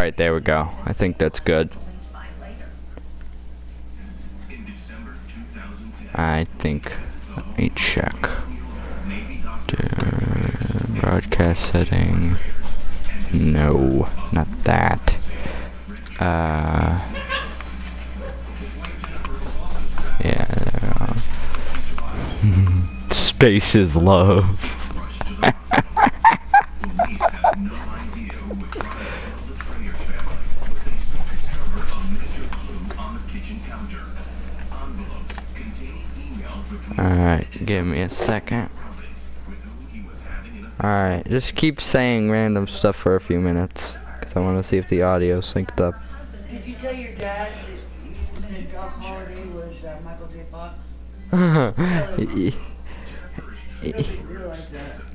Alright, there we go. I think that's good. I think. Let me check. Broadcast setting. No, not that. Yeah, there we go. Space is love. Alright, give me a second. Alright, just keep saying random stuff for a few minutes, because I want to see if the audio's synced up. Did you tell your dad that you said Doc Holliday was Michael J. Fox?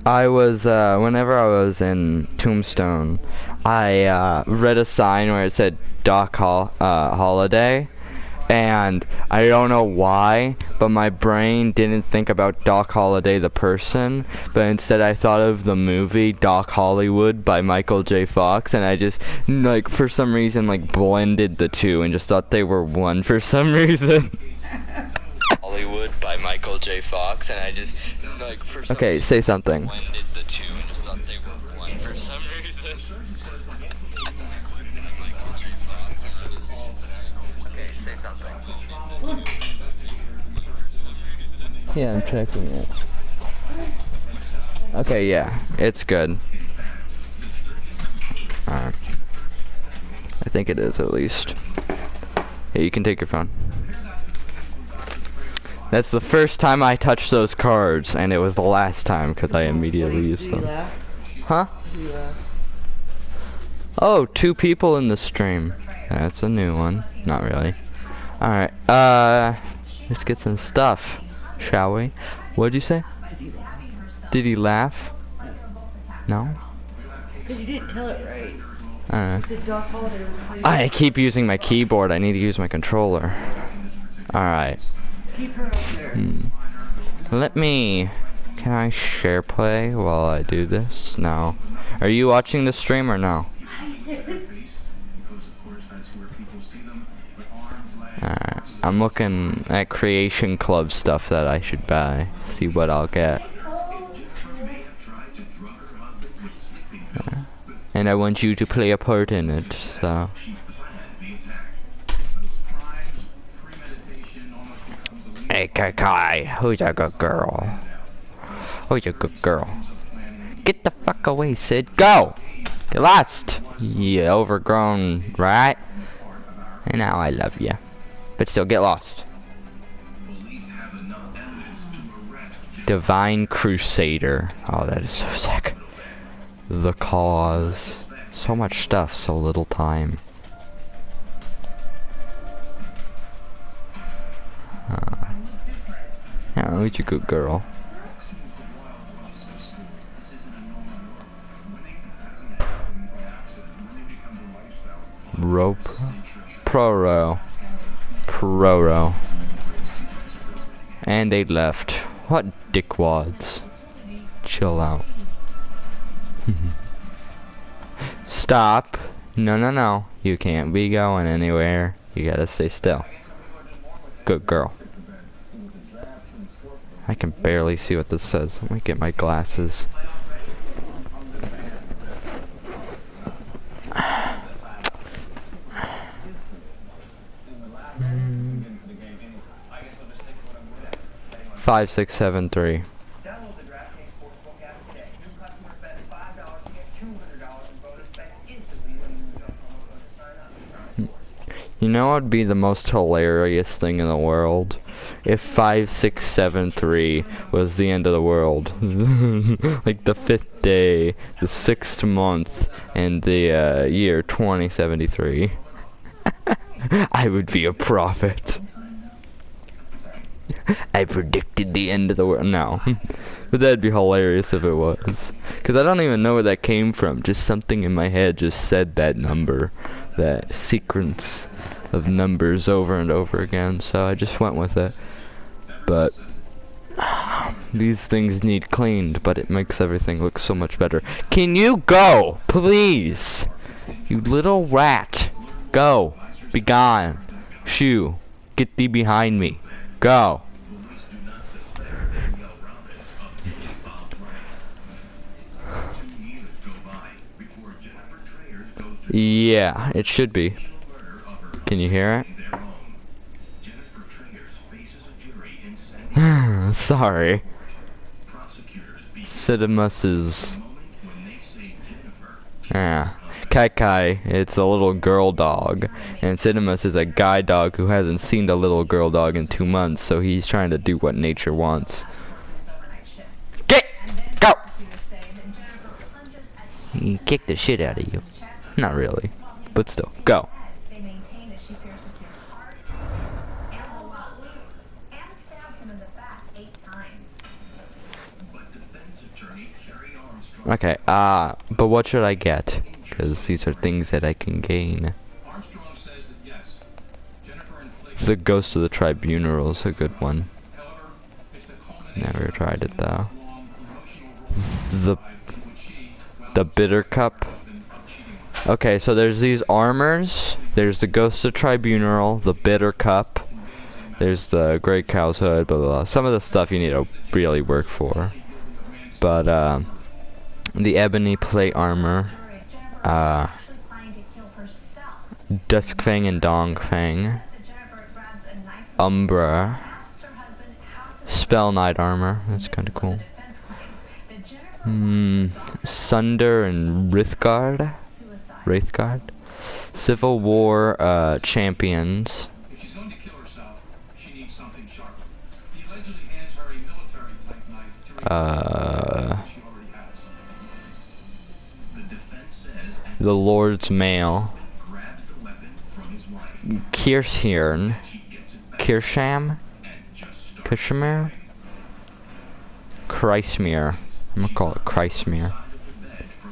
I was, whenever I was in Tombstone, I read a sign where it said Doc Holliday, and I don't know why, but my brain didn't think about Doc Holliday the person, but instead I thought of the movie Doc Hollywood by Michael J. Fox, and I just, like, for some reason, like, blended the two and just thought they were one for some reason. Hollywood by Michael J. Fox, and I just, like, for some reason, say something. Blended the two and just thought they were one for some reason. Okay, say something. Yeah, I'm checking it. Okay, yeah, it's good. Alright. I think it is, at least. Yeah, you can take your phone. That's the first time I touched those cards, and it was the last time, because I immediately used them. Huh? Oh, 2 people in the stream. That's a new one. Not really. Alright, let's get some stuff, shall we? What'd you say? Did he laugh? No? Because you didn't tell it right. I You said Doc Holliday was crazy. I keep using my keyboard. I need to use my controller. Alright. Keep her up there. Let me... Can I share play while I do this? No. Are you watching the stream or no? Alright. I'm looking at Creation Club stuff that I should buy. See what I'll get. And I want you to play a part in it, so... Hey, Kai, who's a good girl? Who's a good girl? Get the fuck away, Sid. Go! Get lost! You overgrown rat. And now I love you. But still, get lost. Divine Crusader. Oh, that is so sick. The Cause. So much stuff, so little time. Yeah, who's a good girl? Rope. Pro-ro. Pro-ro. And they left. What dickwads. Chill out. Stop. No, no, no. You can't be going anywhere. You gotta stay still. Good girl. I can barely see what this says. Let me get my glasses. Five, 6, 7, 3. You know what would be the most hilarious thing in the world? If 5, 6, 7, 3 was the end of the world. Like the 5th day, the 6th month, and the year 2073. I would be a prophet. I predicted the end of the world. No. But that'd be hilarious if it was. Because I don't even know where that came from. Just something in my head just said that number. That sequence of numbers over and over again. So I just went with it. But these things need cleaned. But it makes everything look so much better. Can you go? Please. You little rat. Go. Be gone. Shoo. Get thee behind me. Go. Yeah, it should be. Can you hear it? Sorry. Cinemus is... Yeah. Kai Kai, it's a little girl dog. And Cinemus is a guy dog who hasn't seen the little girl dog in 2 months, so he's trying to do what nature wants. Get! Go! He kicked the shit out of you. Not really, but still, go. Okay, but what should I get? Because these are things that I can gain. The Ghost of the Tribunal is a good one. Never tried it though. The Bitter Cup. Okay, so there's these armors. There's the Ghost of Tribunal, the Bitter Cup. There's the Great Cow's Hood, blah blah blah. Some of the stuff you need to really work for. But the Ebony Plate Armor, Dusk Fang and Dong Fang, Umbra, Spell Knight Armor, that's kinda cool. Sunder and Wraithguard, Civil War Champions, the Lord's Mail, Kirsham, Christmere. I'm gonna call it Christmere.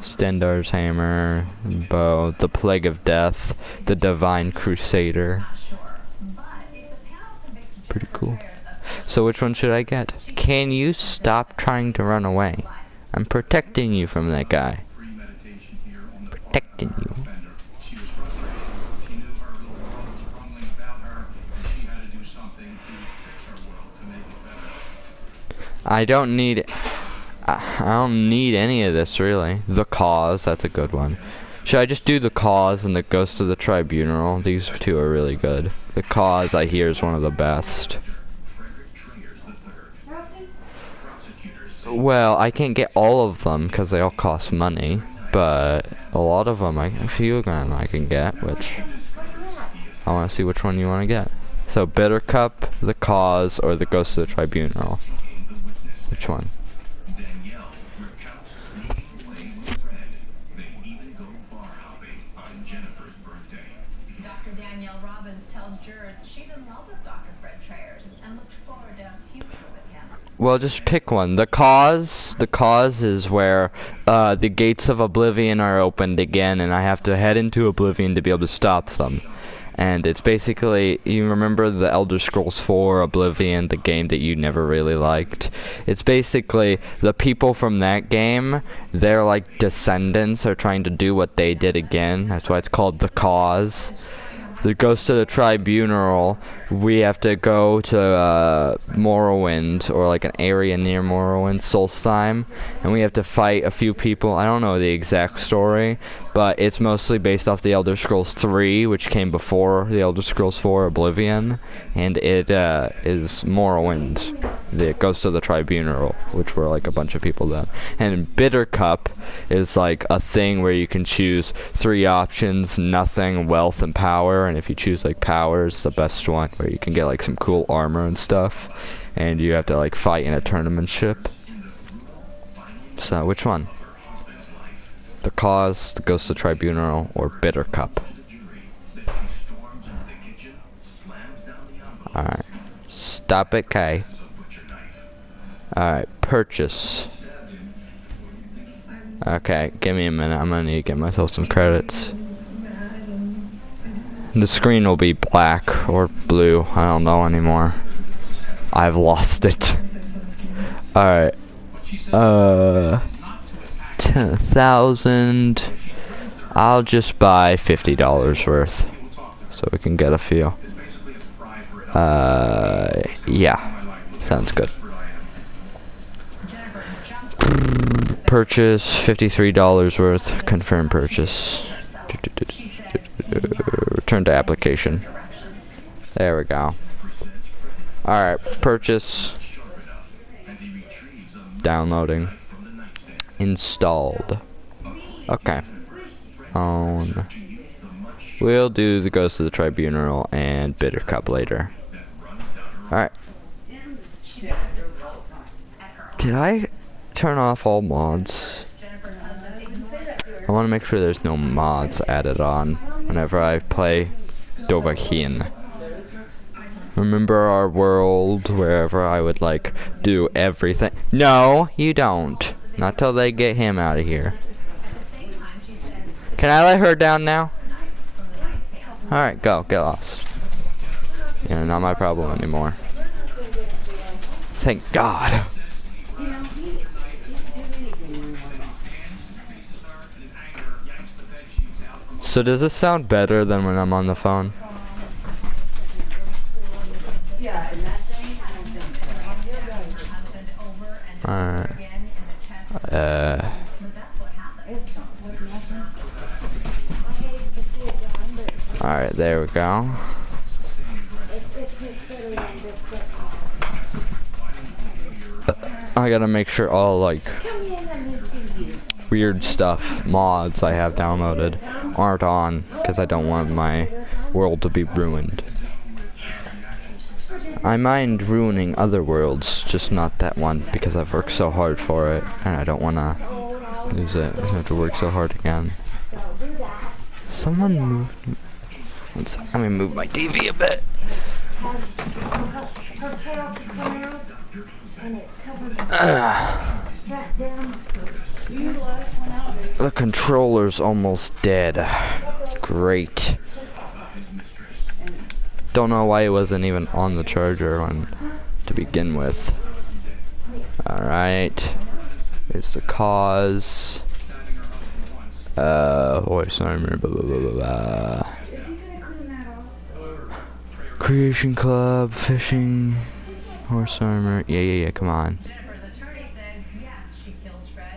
Stendar's Hammer, Bow, the Plague of Death, the Divine Crusader. Pretty cool. So which one should I get? Can you stop trying to run away? I'm protecting you from that guy. Protecting you. I don't need any of this really. The Cause, that's a good one. Should I just do The Cause and the Ghost of the Tribunal? These two are really good. The Cause, I hear, is one of the best. Well, I can't get all of them because they all cost money, but a lot of them, a few of them I can get, which I want to see which one you want to get. So, Bitter Cup, The Cause, or the Ghost of the Tribunal. Which one? Dr. Danielle Robbins tells jurors she's in love with Dr. Fred Trayers and looked forward to a future with him. Well, just pick one. The Cause is where the gates of Oblivion are opened again, and I have to head into Oblivion to be able to stop them. And it's basically, you remember the Elder Scrolls 4 Oblivion, the game that you never really liked? It's basically the people from that game, their like descendants are trying to do what they did again. That's why it's called The Cause. The Ghost of the Tribunal, we have to go to Morrowind, or like an area near Morrowind, Solstheim, and we have to fight a few people. I don't know the exact story, but it's mostly based off the Elder Scrolls 3, which came before the Elder Scrolls 4 Oblivion, and it is Morrowind, the Ghost of the Tribunal, which were like a bunch of people then. And Bitter Cup is like a thing where you can choose 3 options: nothing, wealth, and power. And if you choose like power, it's the best one, where you can get like some cool armor and stuff, and you have to like fight in a tournament ship. So which one? The Cause, the Ghost of the Tribunal, or Bitter Cup? Alright. Stop it, K. Alright, purchase. Okay, give me a minute. I'm gonna need to get myself some credits. The screen will be black or blue. I don't know anymore. I've lost it. Alright. 10,000. I'll just buy $50 worth, so we can get a few. Yeah, sounds good. Purchase $53 worth. Confirm purchase. Return to application. There we go. Alright, purchase. Downloading. Installed. Okay. On. We'll do the Ghost of the Tribunal and Bitter Cup later. Alright. Did I turn off all mods? I want to make sure there's no mods added on whenever I play Dovahkiin. Remember our world wherever I would like do everything? No, you don't. Not till they get him out of here. Can I let her down now? Alright, go. Get lost. Yeah, not my problem anymore. Thank God. So does this sound better than when I'm on the phone? Alright. Alright, there we go. I gotta make sure all like weird stuff, mods I have downloaded aren't on, because I don't want my world to be ruined. I mind ruining other worlds, just not that one, because I've worked so hard for it, and I don't want to lose it. I have to work so hard again. Someone move. Let me move my TV a bit. The controller's almost dead. Great. Don't know why it wasn't even on the charger to begin with. Alright. Here's the cause. Voice armor, blah blah blah blah blah. Creation club, fishing, horse armor. Yeah, come on.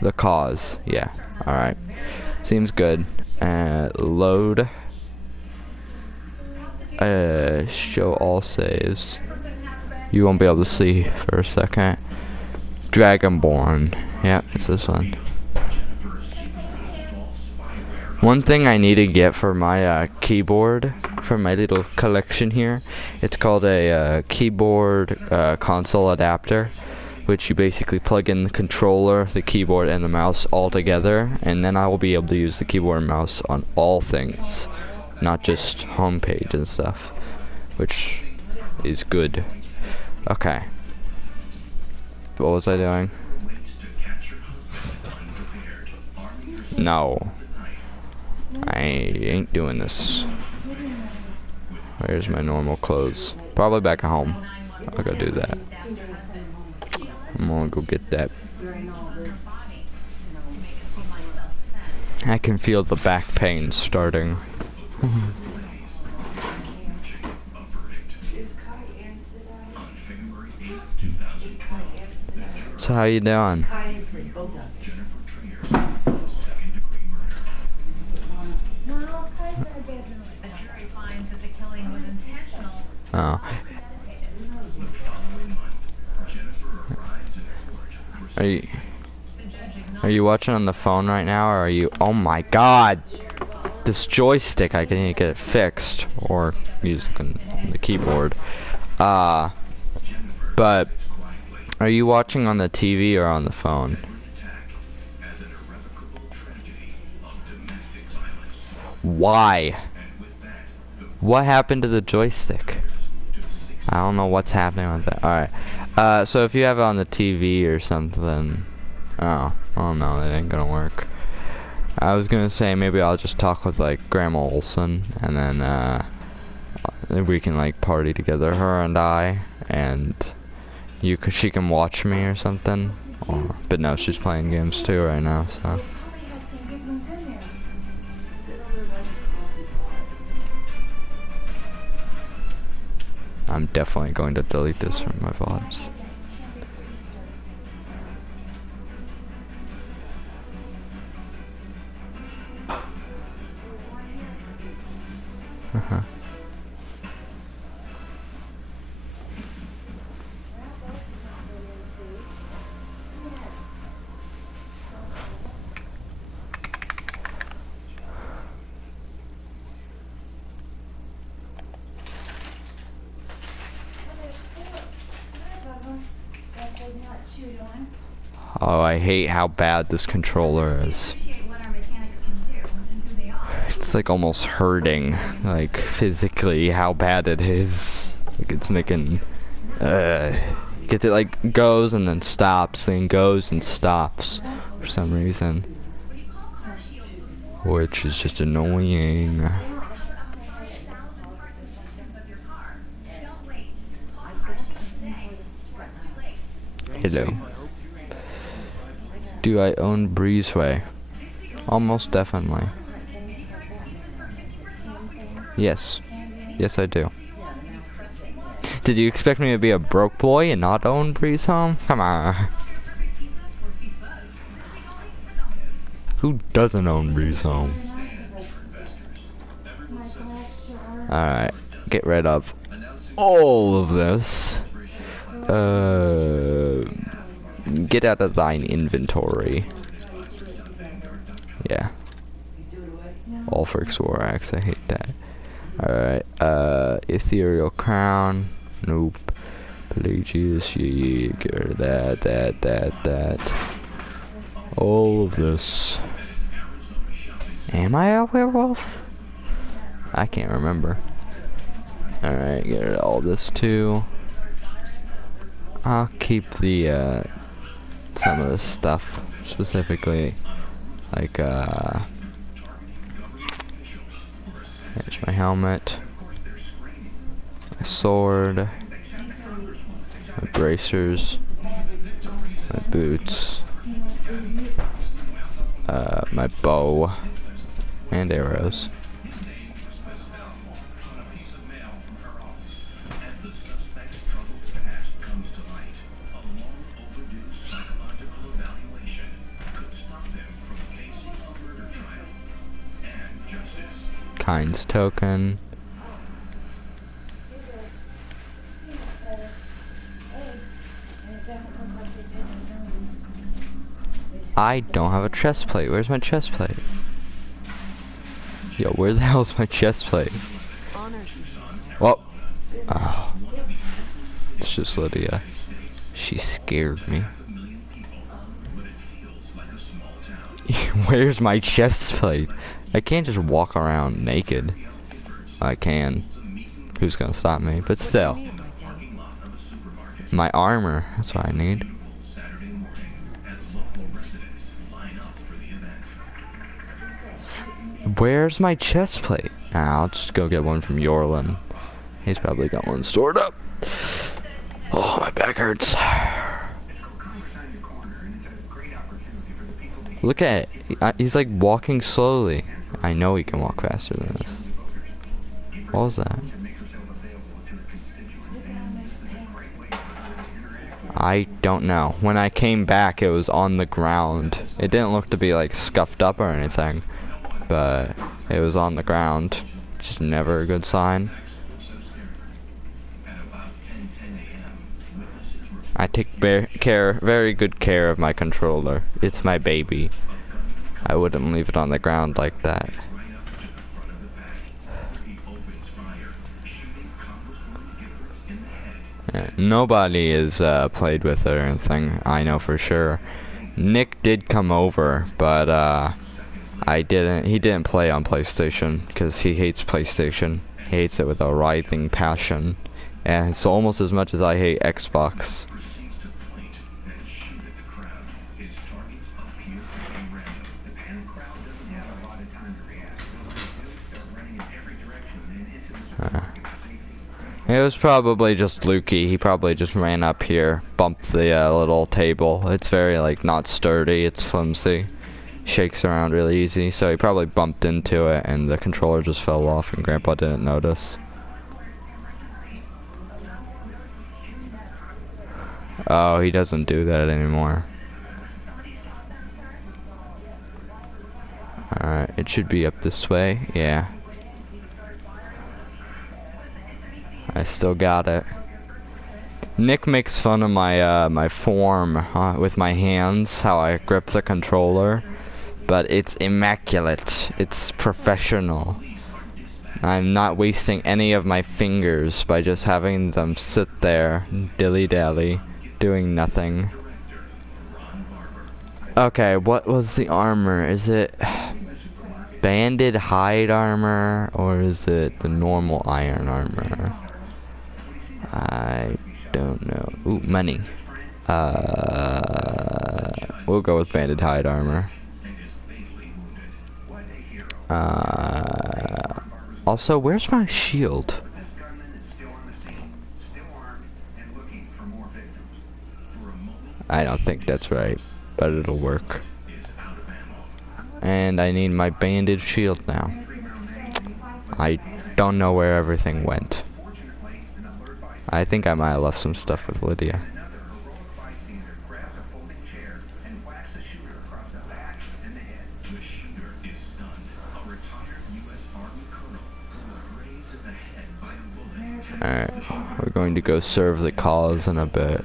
The cause, yeah. Alright. Seems good. Load. Show all saves. You won't be able to see for a second. Dragonborn. Yep, it's this one. One thing I need to get for my keyboard, for my little collection here, it's called a keyboard console adapter, which you basically plug in the controller, the keyboard, and the mouse all together, and then I will be able to use the keyboard and mouse on all things, not just homepage and stuff, which is good. Okay. What was I doing? No. I ain't doing this. Where's my normal clothes? Probably back at home. I'll go do that. I'm gonna go get that. I can feel the back pain starting. So how you doing? Oh. Are you watching on the phone right now, or are you? Oh my God! This joystick, I need to get it fixed, or use the keyboard. But are you watching on the TV or on the phone? Why? What happened to the joystick? I don't know what's happening with that. Alright. So if you have it on the TV or something... Oh no, that ain't gonna work. I was gonna say maybe I'll just talk with like Grandma Olson, and then we can like party together, her and I, and she can watch me or something. But no, she's playing games too right now, so... I'm definitely going to delete this from my VODs. Uh-huh. Oh, I hate how bad this controller is. Appreciate what our mechanics can do and who they are. It's like almost hurting, like physically, how bad it is. Like it's making, because it like goes and then stops, then goes and stops for some reason, What do you call car shield before? which is just annoying. Up to 1,000 parts and systems of your car. Don't wait. Call car shield today, or it's too late. Hello. Do I own Breezeway? Almost definitely. Yes. Yes, I do. Did you expect me to be a broke boy and not own Breeze Home? Come on. Who doesn't own Breeze Home? Alright, get rid of all of this. Get out of thine inventory. Yeah. Ulfric's War Axe, I hate that. Alright, Ethereal Crown. Nope. Pelagius, yeah, get rid of that. All of this. Am I a werewolf? I can't remember. Alright, get rid of all this too. I'll keep the, some of this stuff, specifically, like, there's my helmet, my sword, my bracers, my boots, my bow, and arrows. Kind's token. I don't have a chest plate. Where's my chest plate? Yo, where the hell's my chest plate? Well, oh, it's just Lydia. She scared me. Where's my chest plate? I can't just walk around naked. I can. Who's gonna stop me? But still. My armor. That's what I need. Where's my chest plate? I'll just go get one from Yorlin. He's probably got one stored up. Oh, my back hurts. Look at it. He's like walking slowly. I know he can walk faster than this. What was that? I don't know. When I came back, it was on the ground. It didn't look to be like scuffed up or anything, but it was on the ground, which is never a good sign. I take very good care of my controller. It's my baby. I wouldn't leave it on the ground like that. Yeah, nobody has played with it or anything, I know for sure. Nick did come over, but he didn't play on PlayStation because he hates PlayStation. He hates it with a writhing passion. And it's almost as much as I hate Xbox. It was probably just Lukey. He probably just ran up here, bumped the little table. It's very like not sturdy, it's flimsy. Shakes around really easy, so he probably bumped into it and the controller just fell off and Grandpa didn't notice. Oh, he doesn't do that anymore. Alright, it should be up this way. Yeah. I still got it. Nick makes fun of my my form with my hands, how I grip the controller, but it's immaculate. It's professional. I'm not wasting any of my fingers by just having them sit there, dilly-dally, doing nothing. Okay, what was the armor? Is it banded hide armor, or is it the normal iron armor? I don't know. Ooh, money. We'll go with banded hide armor. Also, where's my shield? I don't think that's right, but it'll work. And I need my banded shield now. I don't know where everything went. I think I might have left some stuff with Lydia. Alright, we're going to go serve the cause in a bit.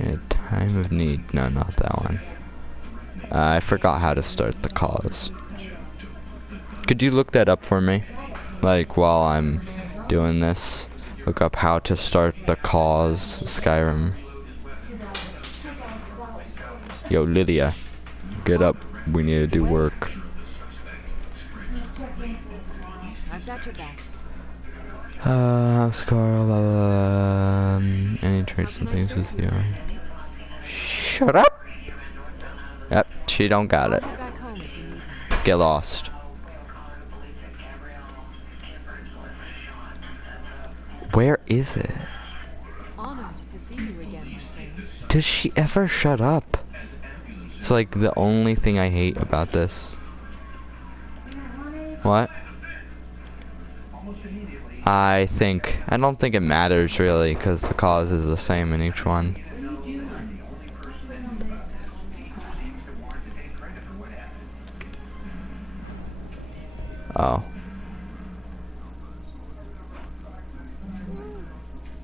A time of need. No, not that one. I forgot how to start the cause. Could you look that up for me? Like, while I'm doing this. Look up how to start the cause, Skyrim. Yo, Lydia. Get up. We need to do work. I've got your back. Any traits and things with you. Shut up! Yep, she don't got it. Back home if you need me. Get lost. Where is it? Honored to see you again, my friend. Does she ever shut up? It's like the only thing I hate about this. What? I don't think it matters really, because the cause is the same in each one. Oh.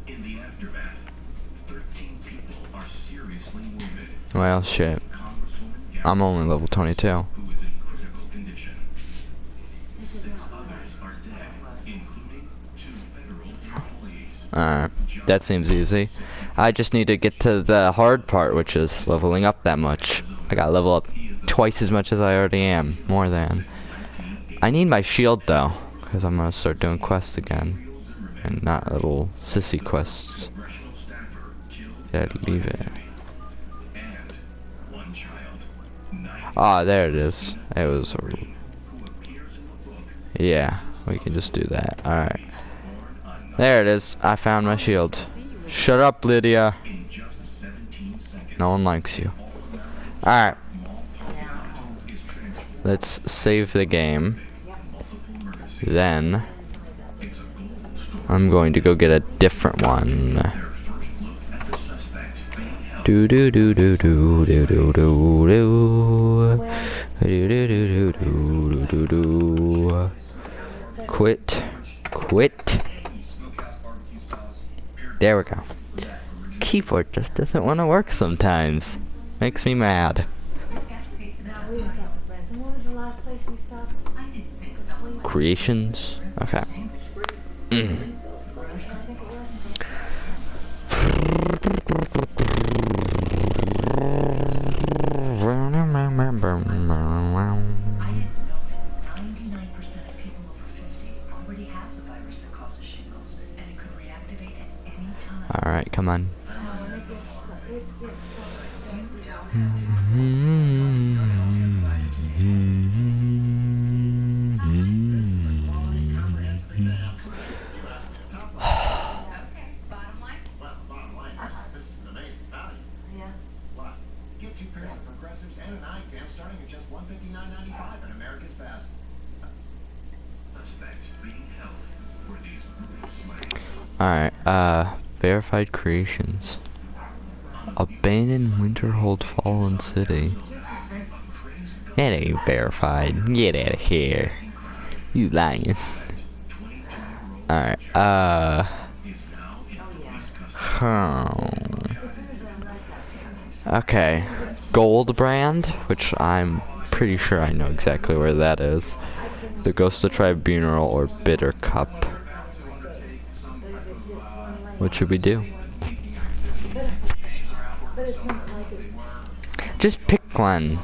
In the aftermath, 13 people are seriously wounded. Well, shit. I'm only level 22. Who is in critical condition. 6 others are dead, including 2 federal employees. Alright, that seems easy. I just need to get to the hard part, which is leveling up that much. I gotta level up twice as much as I already am. More than. I need my shield though, because I'm gonna start doing quests again. And not little sissy quests. Yeah, leave it. Ah, there it is. It was. Yeah, we can just do that. Alright. There it is. I found my shield. Shut up, Lydia. No one likes you. Alright. Let's save the game. Then I'm going to go get a different one. Do do do do do do do do do do do do do do do. Quit. There we go. Keyboard just doesn't want to work sometimes. Makes me mad. Creations. Okay. Alright, come on. Get 2 pairs of progressives and an eye exam starting at just $159.95 at America's Best. Suspect being held. Alright, verified creations. Abandoned Winterhold Fallen City. That ain't verified. Get out of here. You lying. Alright, okay. Gold brand, which I'm pretty sure I know exactly where that is. The Ghost of Tribunal or Bitter Cup. What should we do? Just pick one.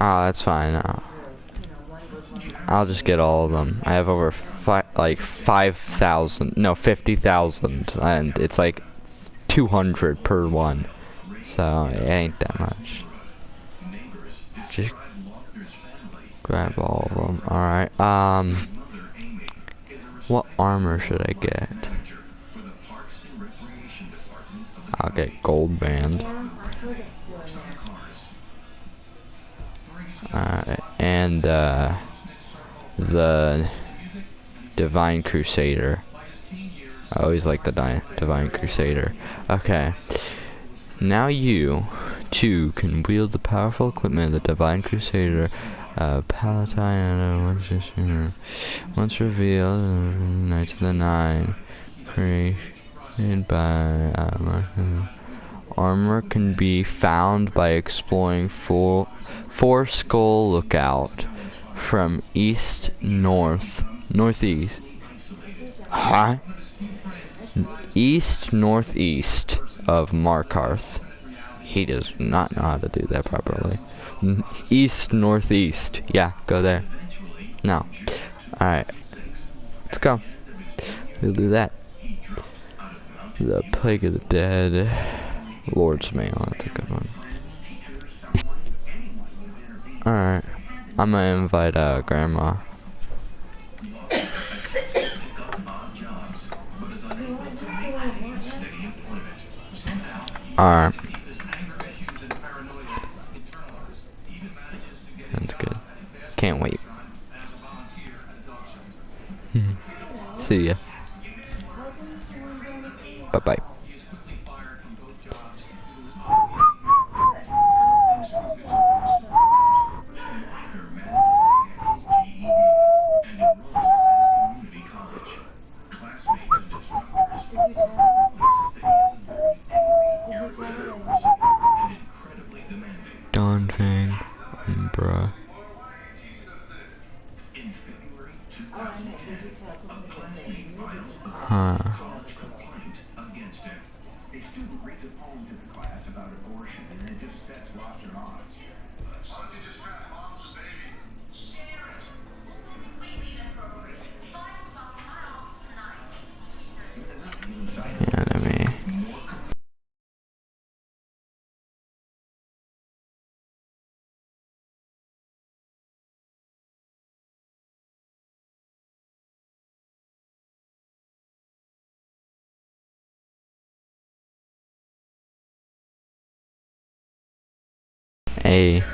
Oh, that's fine. I'll just get all of them. I have over 5,000, no, 50,000, and it's like 200 per one. So it ain't that much. Just grab all of them. Alright, what armor should I get? I'll get gold band. And the Divine Crusader. I always like the Divine Crusader. Okay. Now you, too, can wield the powerful equipment of the Divine Crusader. Palatine, once revealed, Knights of the Nine, created by armor can be found by exploring Four Skull Lookout from northeast. Huh? East-northeast of Markarth. He does not know how to do that properly. East-northeast. Yeah, go there. No. Alright. Let's go. We'll do that. The Plague of the Dead. Lord's Mail. That's a good one. Alright. I'm gonna invite Grandma. Alright. That's good. Can't wait. See ya. Bye bye. Daunting, bruh. Huh. A student reads a poem to the class about abortion and it just sets Roger off. Why don't you just trap moms with babies? Sharon, this is completely inappropriate. The Bible's on my office tonight. Yeah, let me. Hey,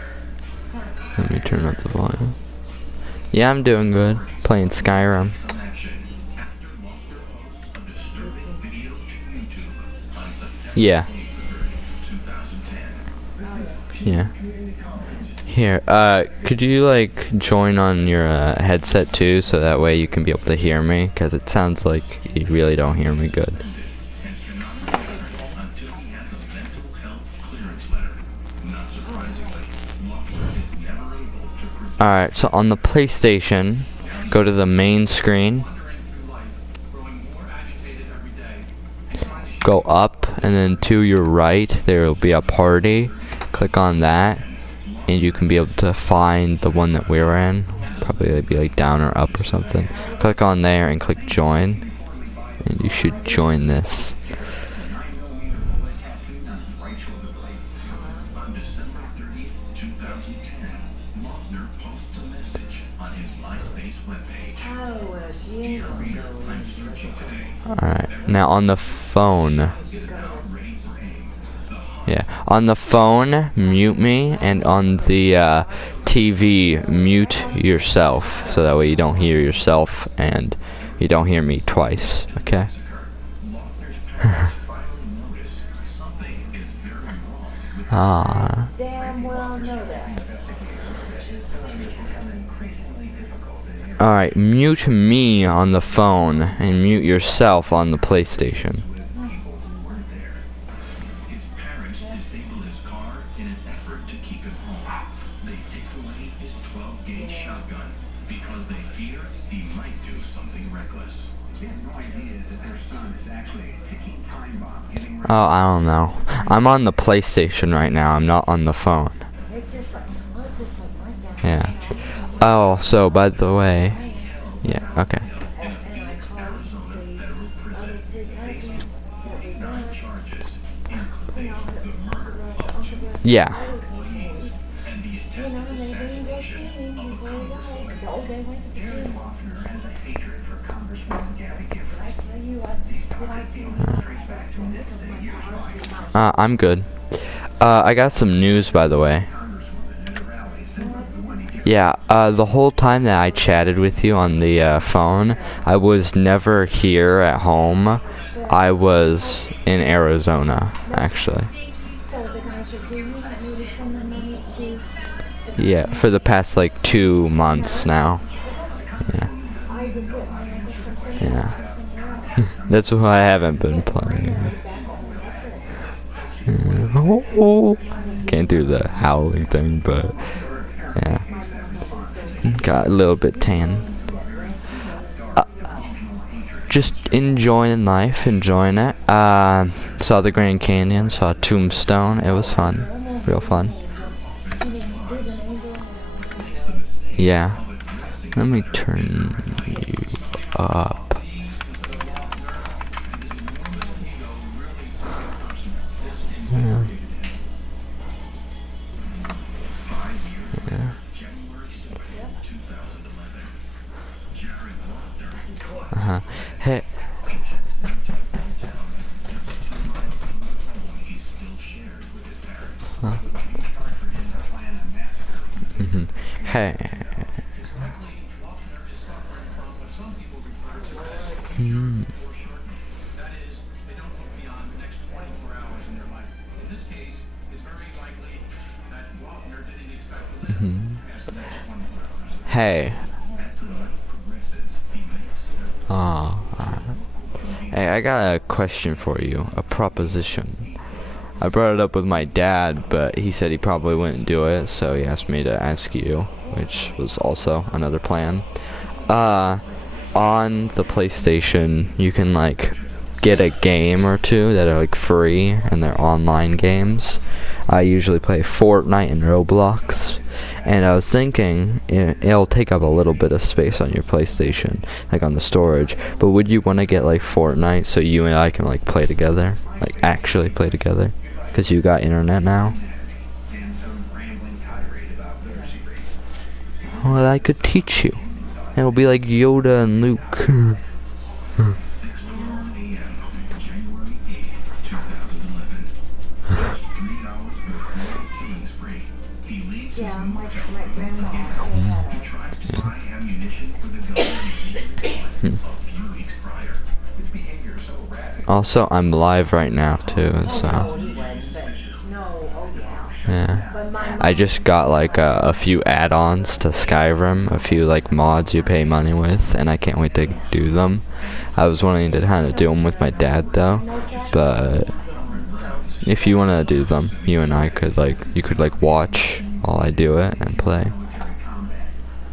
let me turn up the volume. Yeah, I'm doing good. Playing Skyrim. Yeah. Yeah. Here, could you like join on your headset too, so that way you can be able to hear me? Cause it sounds like you really don't hear me good. Alright, so on the PlayStation, go to the main screen, go up, and then to your right there will be a party. Click on that, and you can be able to find the one that we're in. Probably it'd be like down or up or something. Click on there and click join, and you should join this. Alright, now on the phone, Yeah. On the phone, mute me, and on the TV, mute yourself, so that way you don't hear yourself and you don't hear me twice. Okay. Lochner's parents finally notice something is very wrong with Ah. Damn well know that. Alright, mute me on the phone and mute yourself on the PlayStation. people who weren't there. His parents disable his car in an effort to keep him home. They take away his 12-gauge shotgun because they fear he might do something reckless. They have no idea that their son is actually a ticking time bomb getting ready. Oh, I don't know. I'm on the PlayStation right now. I'm not on the phone. It's just like my dad. Yeah. Oh, so by the way, yeah. Okay. In a Phoenix, Arizona federal prison, facing 49 charges, including the murder of two Yeah. employees and the attempted assassination of a congresswoman. Aaron Lochner has a hatred for Congresswoman Gabby Giffords. These toxic feelings trace back to his years life. I'm good. I got some news, by the way. Congresswoman at a rally similar to the one he gave. Yeah, the whole time that I chatted with you on the phone, I was never here at home. I was in Arizona, actually. So the guys are doing that, maybe send the money to Yeah, for the past like 2 months now. Yeah. I would get money from Yeah. That's why I haven't been playing. Can't do the howling thing, but yeah. Got a little bit tan. Just enjoying life, enjoying it. Saw the Grand Canyon, saw Tombstone. It was fun, real fun. Yeah. Let me turn you up. Yeah. Yeah. Uh-huh. Hey. Huh. Mhm. Hey. Mm. That is, they don't look beyond the next 24 hours in their life. In this case, it's very likely that Lochner didn't expect to live past the next 24 hours. Hey. As the life progresses, he makes Oh. Hey, I got a question for you. A proposition. I brought it up with my dad, but he said he probably wouldn't do it, so he asked me to ask you, which was also another plan. On the PlayStation, you can like get a game or two that are like free, and they're online games. I usually play Fortnite and Roblox, and I was thinking it'll take up a little bit of space on your PlayStation, like on the storage, but would you want to get like Fortnite so you and I can like play together, like actually play together, because you got internet now? and some rambling tirade about literacy rates. Well, I could teach you. It'll be like Yoda and Luke. 6:12 a.m. January 8th, 2011. Just 3 hours before the killing spree, he leaves his my motel grandma. He tries to buy ammunition for the gun he bought a few weeks prior. His behavior is so erratic. Also, I'm live right now too, so yeah. I just got like a few add-ons to Skyrim, a few like mods you pay money with, and I can't wait to do them. I was wanting to kind of do them with my dad though, but if you want to do them, you and I could like, you could like watch while I do it and play.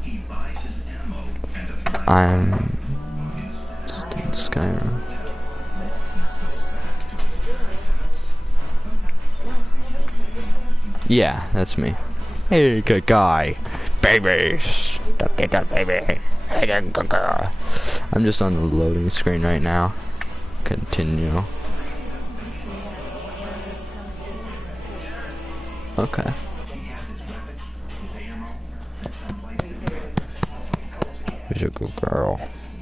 He buys his ammo and a I'm just in Skyrim. Yeah, that's me. Hey, good guy. Baby. Don't get that baby. Hey, good girl. I'm just on the loading screen right now. Continue. Okay. Here's a good girl.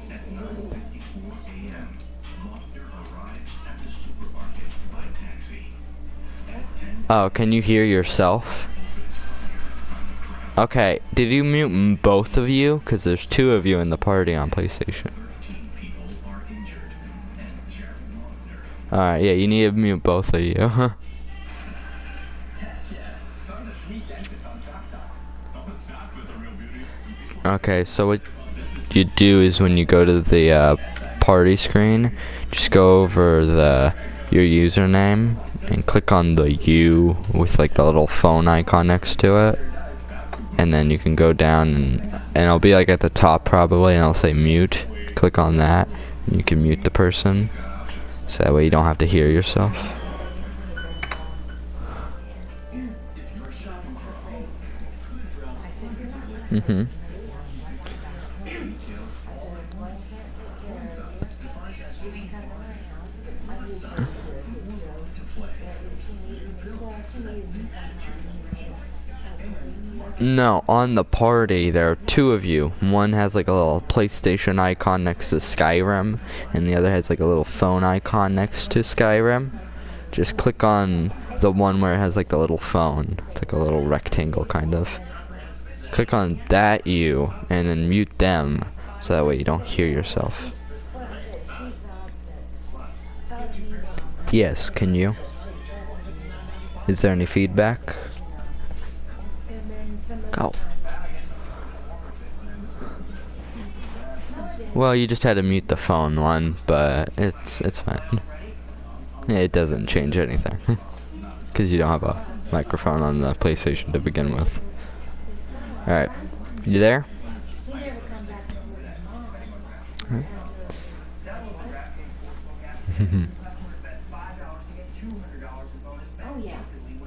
At 9:54 a.m., Lochner arrives at the supermarket by taxi. At 10 Oh, can you hear yourself? Okay, did you mute both of you? Because there's 2 of you in the party on PlayStation. Alright, yeah, you need to mute both of you. Okay, so what you do is when you go to the party screen, just go over your username and click on the U with like the little phone icon next to it, and then you can go down and it'll be like at the top probably, and it'll say mute. Click on that and you can mute the person, so that way you don't have to hear yourself. No, on the party there are 2 of you. One has like a little PlayStation icon next to Skyrim, and the other has like a little phone icon next to Skyrim. Just click on the one where it has like the little phone. It's like a little rectangle kind of. Click on that U and then mute them, so that way you don't hear yourself. Yes, can you? Is there any feedback? Go. Well, you just had to mute the phone one, but it's fine. It doesn't change anything, because you don't have a microphone on the PlayStation to begin with. Alright, you there?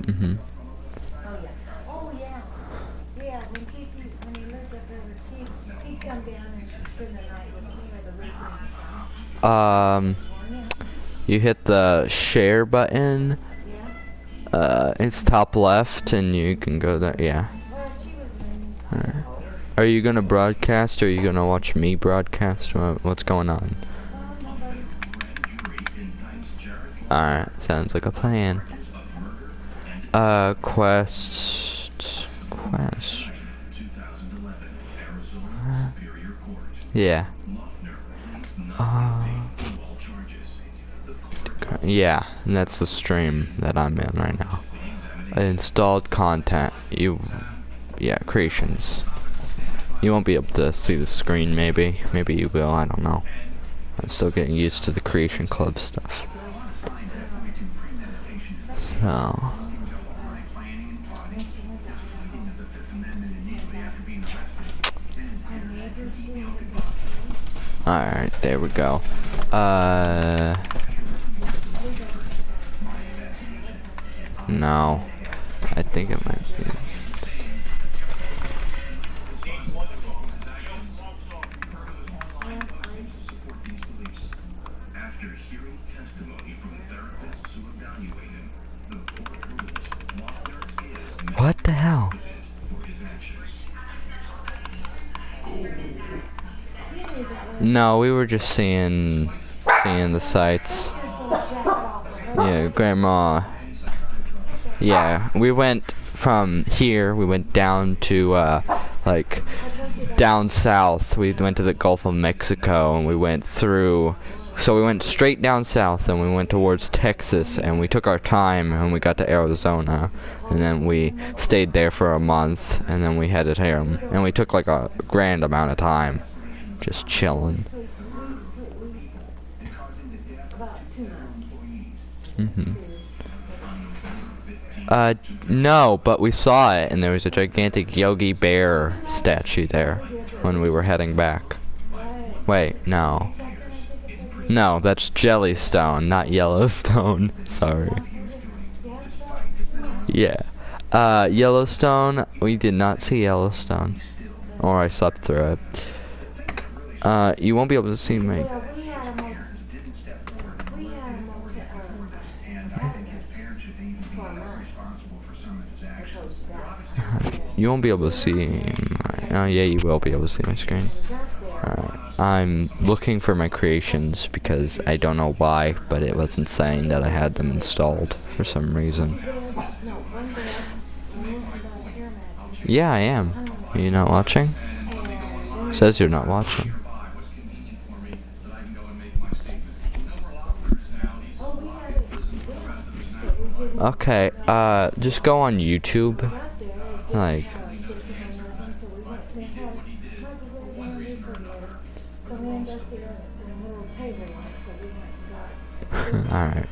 Mm-hmm. Oh yeah. Yeah, when he lived up there with Keith, he'd come down and spend the night with me or the weekend. You hit the share button. It's top left, and you can go there. Yeah. Well, she was in. Are you gonna broadcast, or are you gonna watch me broadcast? What's going on? Alright, sounds like a plan. Quest. Yeah. Yeah, and that's the stream that I'm in right now. Installed content. Yeah, creations. You won't be able to see the screen, maybe. Maybe you will, I don't know. I'm still getting used to the Creation Club stuff. So. Alright, there we go. No. I think it might be. After hearing testimony from therapists who evaluate him, the court rules Wagner is What the hell? for his actions. No, we were just seeing the sights. Yeah, Grandma. Yeah, we went from here, we went down to, like, down south. We went to the Gulf of Mexico, and we went through, so we went straight down south, and we went towards Texas, and we took our time, and we got to Arizona, and then we stayed there for a month, and then we headed home, and we took, like, a grand amount of time, just chilling. No, but we saw it, and there was a gigantic Yogi Bear statue there when we were heading back. Wait, no. No, that's Jellystone, not Yellowstone. Sorry. Yeah. Yellowstone, we did not see Yellowstone. Or I slept through it. You won't be able to see me. You won't be able to see oh yeah, you will be able to see my screen. Alright, I'm looking for my creations because I don't know why, but it wasn't saying that I had them installed for some reason. Yeah, I am. Are you not watching? Says you're not watching. What's convenient for me that I can go and make my statement. No more lockers now. He's locked in prison for the rest of his natural life. Okay, just go on YouTube. Like, alright.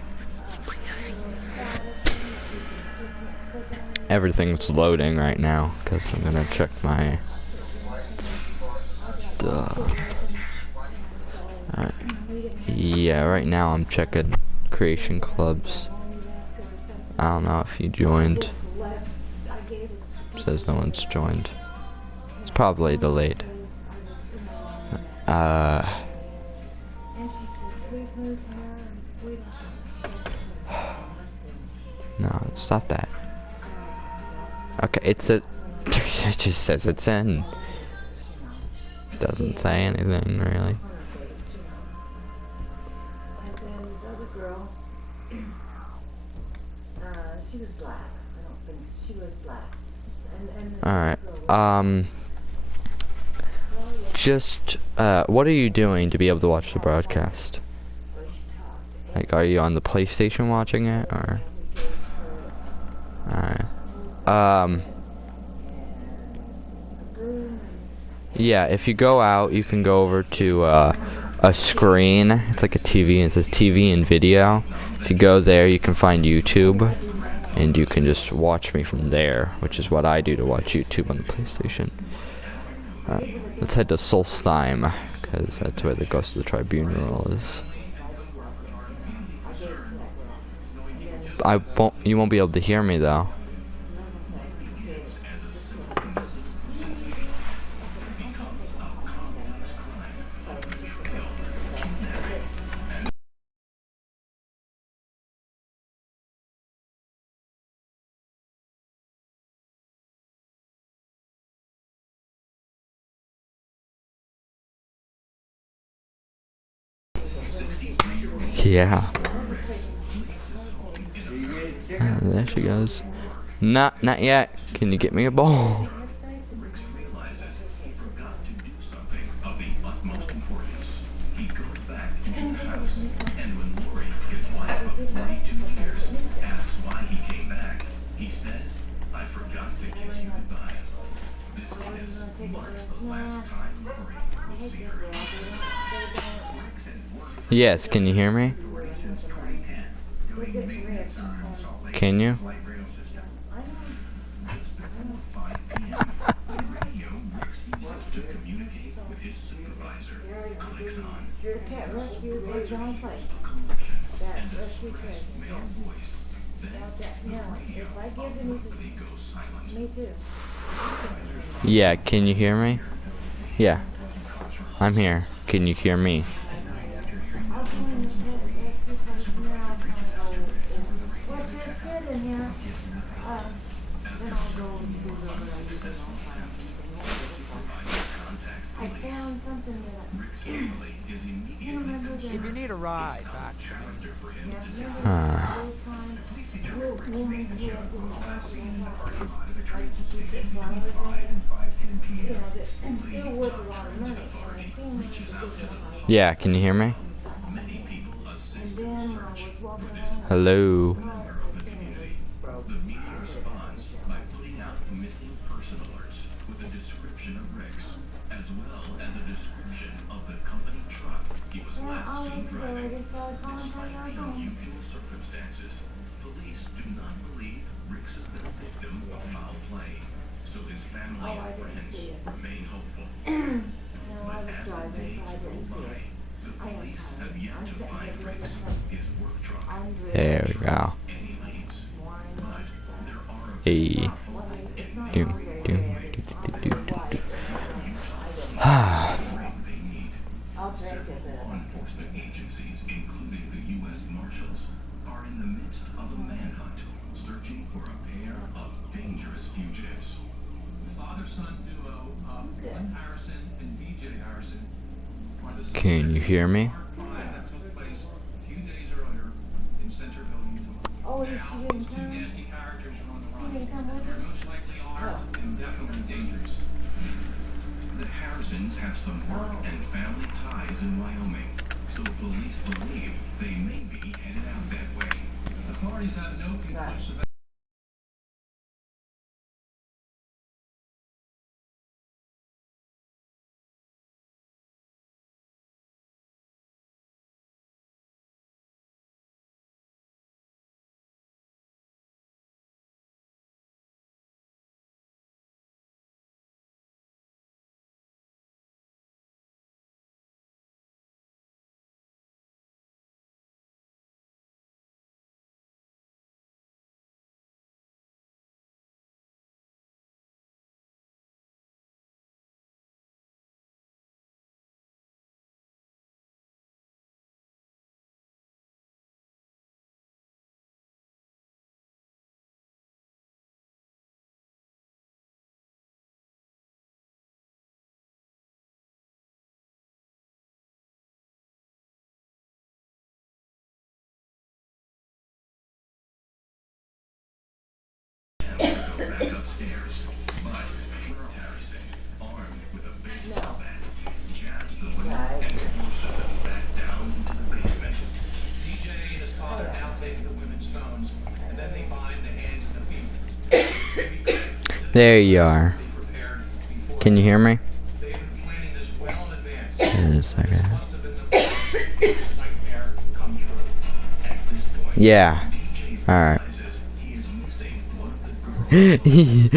Everything's loading right now, because I'm gonna check my stuff. Alright. Yeah, right now I'm checking creation clubs. I don't know if you joined. Says no one's joined. It's probably delayed. No, stop that. Okay, it just says it's in. Doesn't say anything really. And then this other girl, she was black. I don't think she was black. And Alright, just, what are you doing to be able to watch the broadcast? Like, are you on the PlayStation watching it, or? Alright. Yeah, if you go out, you can go over to, a screen. It's like a TV, and it says TV and video. If you go there, you can find YouTube, and you can just watch me from there, which is what I do to watch YouTube on the PlayStation. Let's head to Solstheim, because that's where the Ghost of the Tribunal is. You won't be able to hear me though. Yeah. There she goes. Not yet. Can you get me a ball? Rex realizes he forgot to do something of the utmost importance. He goes back into the house, and when Lori, his wife of 42 years, asks why he came back, he says, "I forgot to kiss you goodbye." This kiss marks the last time Lori will see her. Rex had worked for Yes, can you hear me? Lori since 2010, doing maintenance on Salt Lake Can you? City's light rail system. Just before 5 p.m., the radio Rex uses to communicate with his supervisor clicks on. cat The rescue is supervisor on hears place. a commotion That's and a rescue stressed cat. male voice. Then the Now, radio if I give them abruptly goes silent. me too. Yeah, can you hear me? Yeah. I'm here. Can you hear me? I'll join the rescue place now. What's your kid in here? Then I'll go and do the Successful attempts. The supervisor contacts I police. found something that Rick's family is immediately concerned. If you need a ride back to me, Character for him to I visit. remember the time woman who had been Last seen in the like parking lot of the to train keep station it flowers between 5 and 5:10 you p.m. know, that still worth a lot of money. And I seen her Reaches out to the Yeah, can you hear me? many people assist and in the then when I search was walking for this around, Hello. member of the community. The media responds by putting out missing person alerts with a description of Rex, as well as a description of the company truck he was yeah, last I seen was driving. ready for a Despite contact the home. unusual circumstances, police do not believe Rix has been a victim of foul play, so his family Oh, I and didn't friends see it. remain hopeful. No, I But was as the driving, days so I go didn't see by, it. the I am police tired. have yet I'm to sitting find here Rix, looking his work truck, I'm There we go. any lanes. But there are a Hey. Doom, doom, Ah. they need. I'll break Several it. law enforcement agencies, including the U.S. Marshals, are in the midst of a manhunt, searching for a pair of dangerous fugitives. Father-son duo Glenn Harrison and DJ Harrison are the Can you hear me? suspects in a car crime that took place a few days earlier in Centerville, Utah. Oh Oh, she didn't Those two come? nasty characters are on the She run. didn't come with They're her? most likely armed and definitely dangerous. The Harrisons have some work and family ties in Wyoming, so police believe they may be headed out that way. Authorities have no conclusive back upstairs. But Fleur Harrison, armed with a baseball bat, jabs the women and forces them back down into the basement. DJ and his father now take the women's phones, and then they bind the hands and the feet. There you are. Can you hear me? They've been planning this well in advance. Wait a second. This must have been the nightmare come true. At this point, Yeah. DJ Alright. realizes he is missing one of the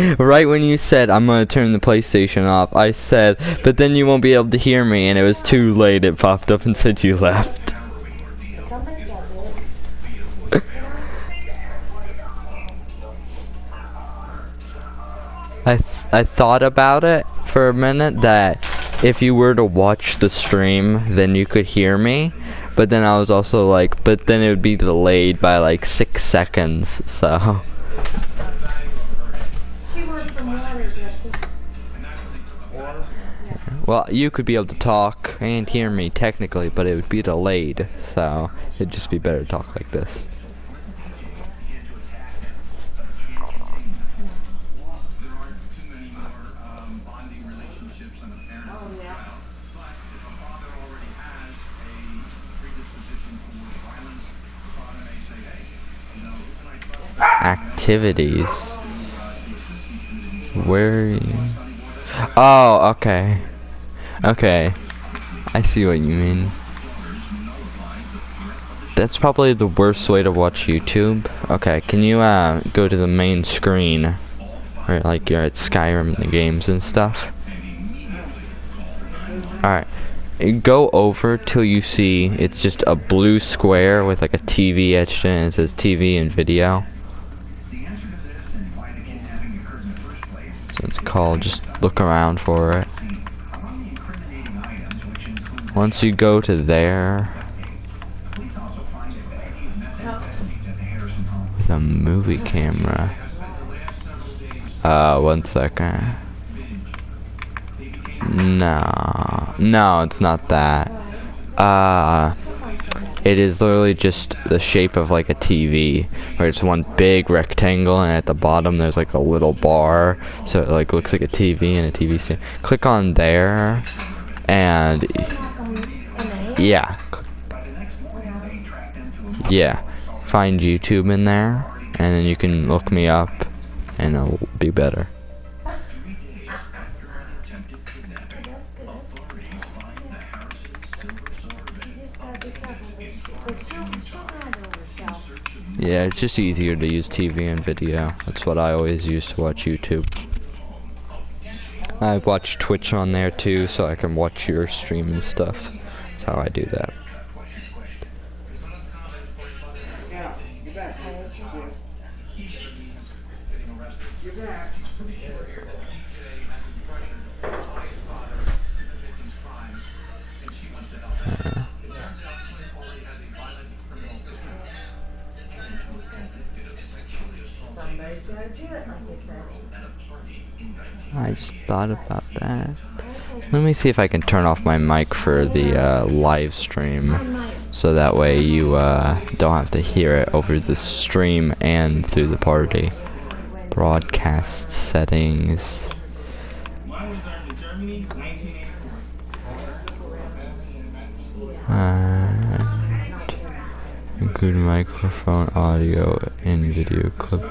girls. Right when you said I'm gonna turn the PlayStation off, I said, but then you won't be able to hear me, and it was too late. It popped up and said you left. Somebody's got it. I thought about it for a minute that if you were to watch the stream, then you could hear me. But then I was also like, but then it would be delayed by like 6 seconds. So. She wants some water, Jesse. Well, you could be able to talk and hear me technically, but it would be delayed. So it'd just be better to talk like this. There aren't too many more bonding relationships on a parent and a child. But if a father already has a predisposition for violence, the father may say, hey, you know, can I trust this Activities. to assist me in Where are you? Oh, okay. Okay. I see what you mean. That's probably the worst way to watch YouTube. Okay, can you go to the main screen? Or like you're at Skyrim in the games and stuff. Alright. Go over till you see it's just a blue square with like a TV etched in it. It says TV and video. So it's called, just look around for it. Once you go to there, with a movie camera. One second. No, it's not that. It is literally just the shape of like a TV, where it's one big rectangle, and at the bottom there's like a little bar, so it like looks like a TV and a TV stand. Click on there, and yeah, find YouTube in there, and then you can look me up, and it'll be better. Yeah, it's just easier to use TV and video. That's what I always use to watch YouTube. I watch Twitch on there too, so I can watch your stream and stuff. That's how I do that. convicted of sexually assaulting a Somebody's gotta do it, like you said. girl at a party in I just 1998. thought about that. Let me see if I can turn off my mic for the live stream, so that way you don't have to hear it over the stream and through the party. Broadcast settings. Why was I in Germany? 1984. Include microphone, audio, and video clip.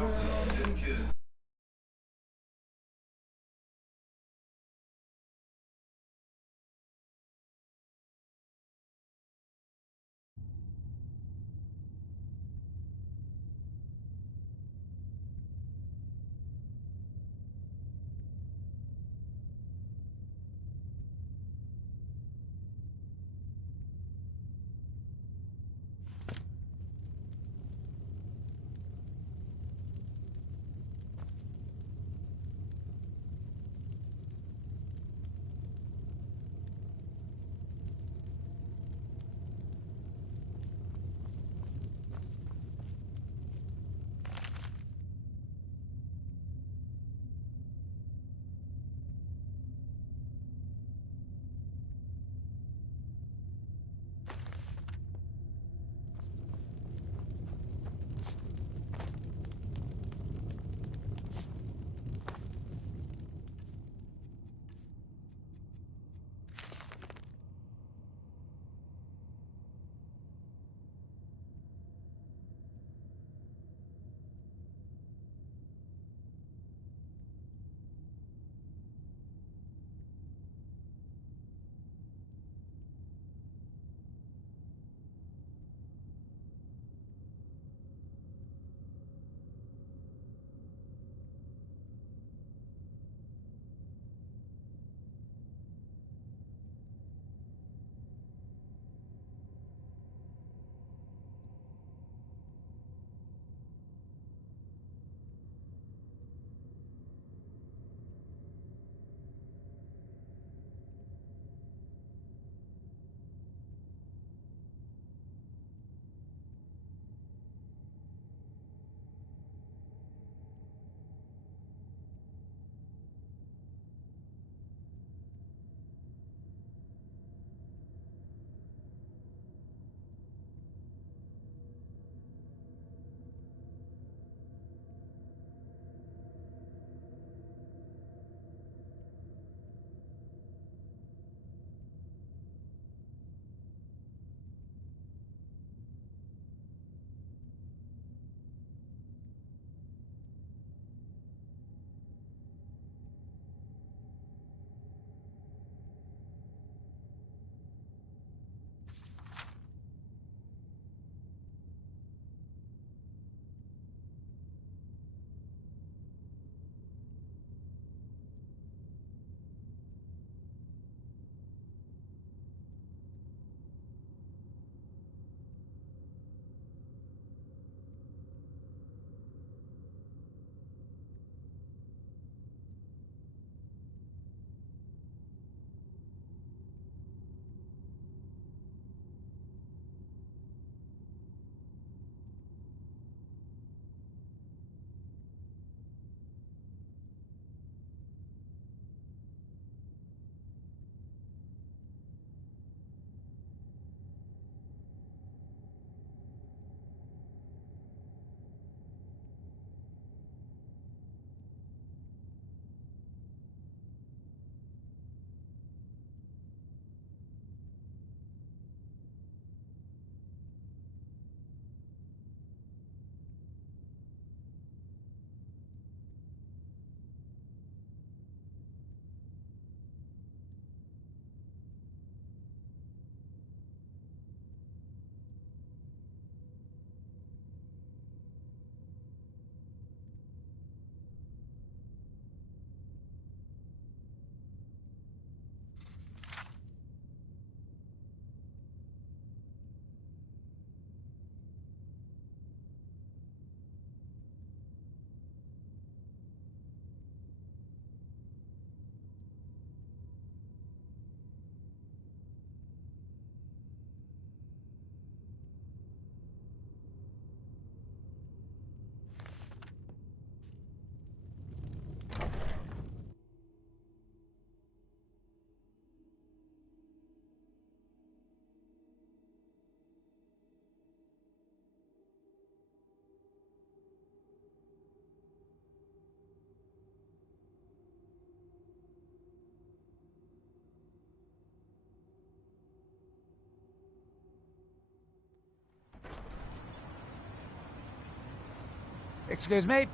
Excuse me?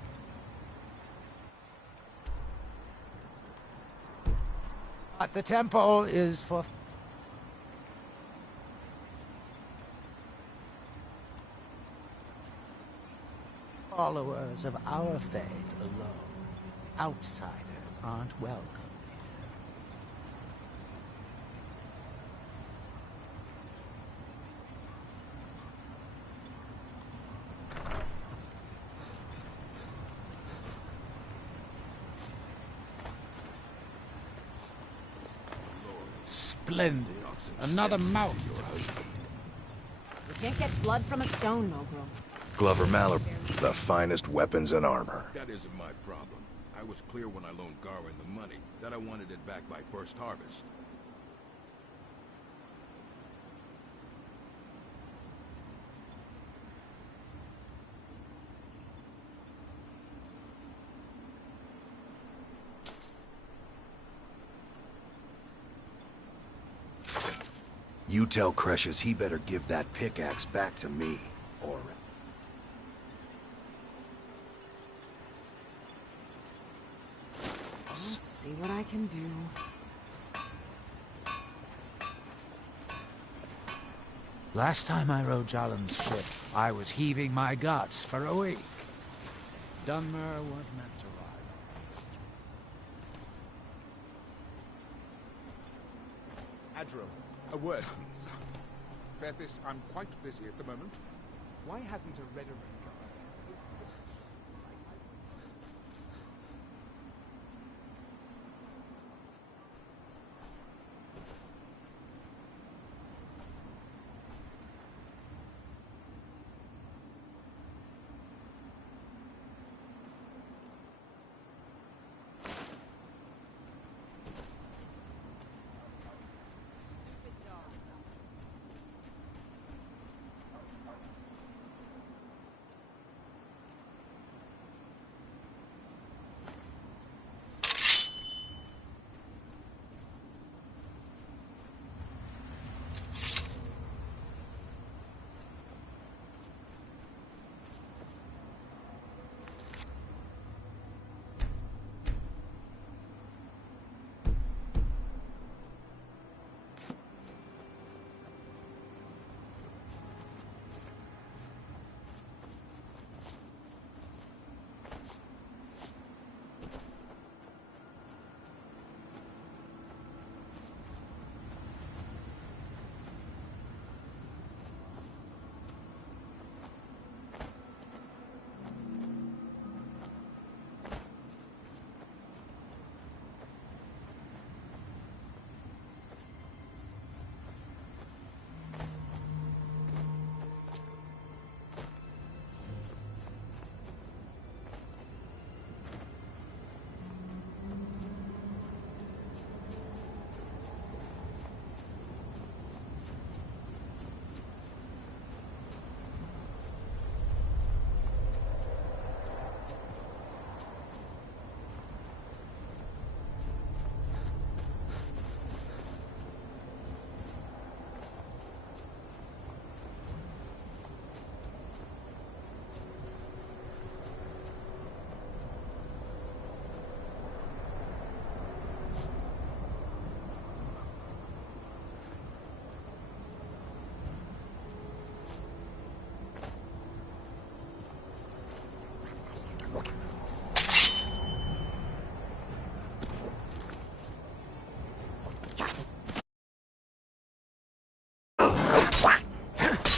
The temple is for... followers of our faith alone. Outsiders aren't welcome. Splendid. Another mouth to feed. You can't get blood from a stone, Mogul. Glover Mallory, the finest weapons and armor. That isn't my problem. I was clear when I loaned Garwin the money that I wanted it back by first harvest. You tell Cresius he better give that pickaxe back to me, or... I'll see what I can do. Last time I rode Jalen's ship, I was heaving my guts for a week. Dunmer was meant to ride. Adro, a word, please. Ferthis, I'm quite busy at the moment. Why hasn't a Redoran guy...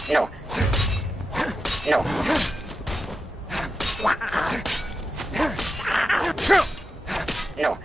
No. No. No.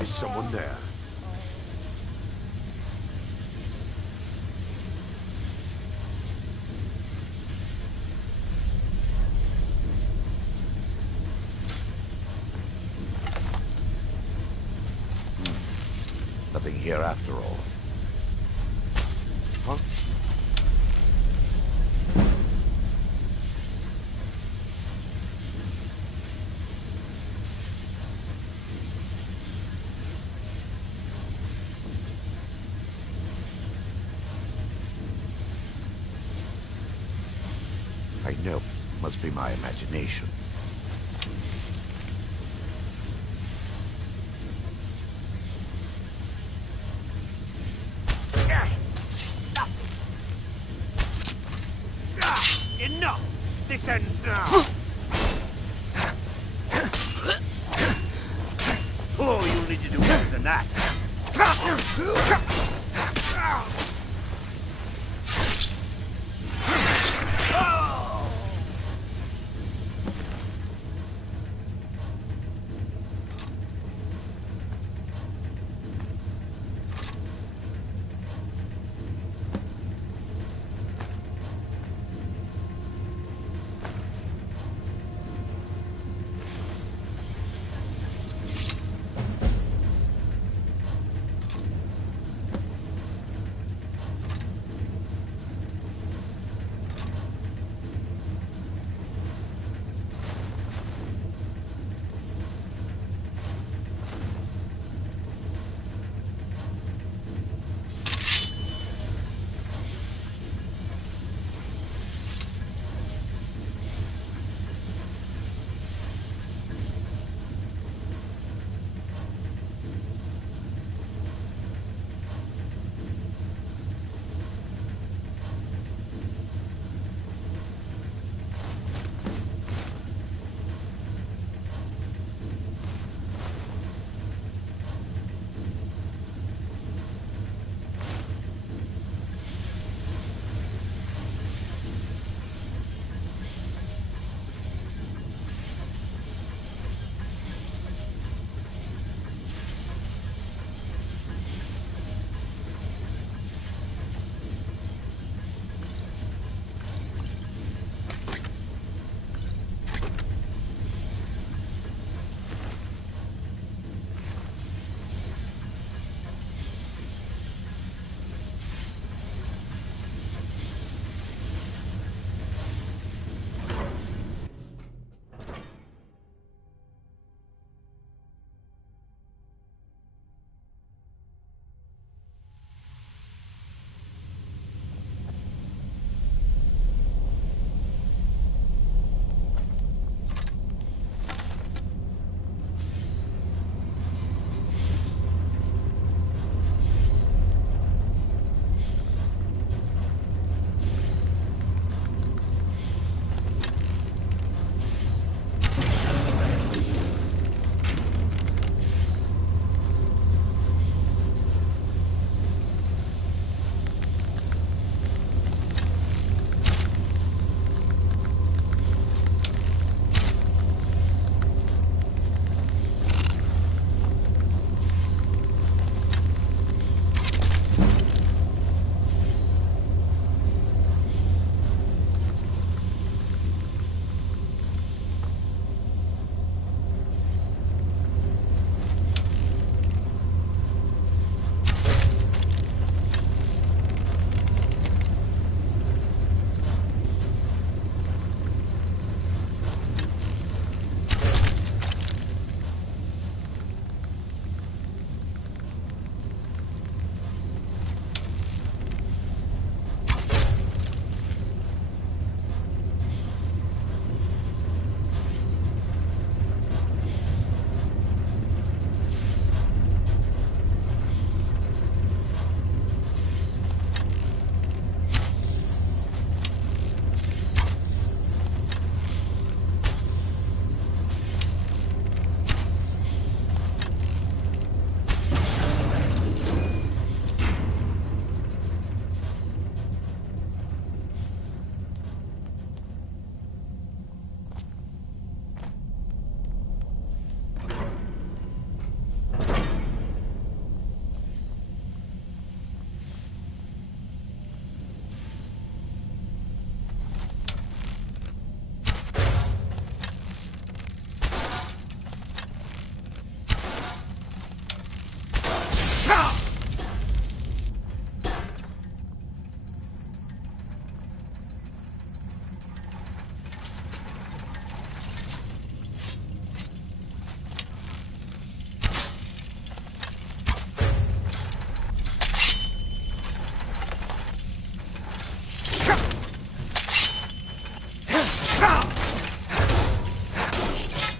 Is someone there? Nothing here after all. Huh? I know. Must be my imagination. Enough! This ends now! Oh, you'll need to do better than that.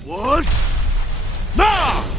What? Now!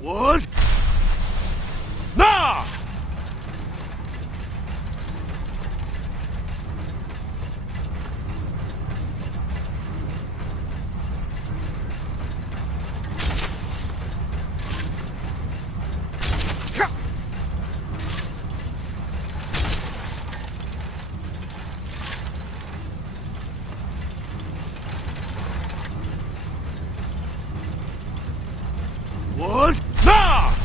What? Now! What? Now!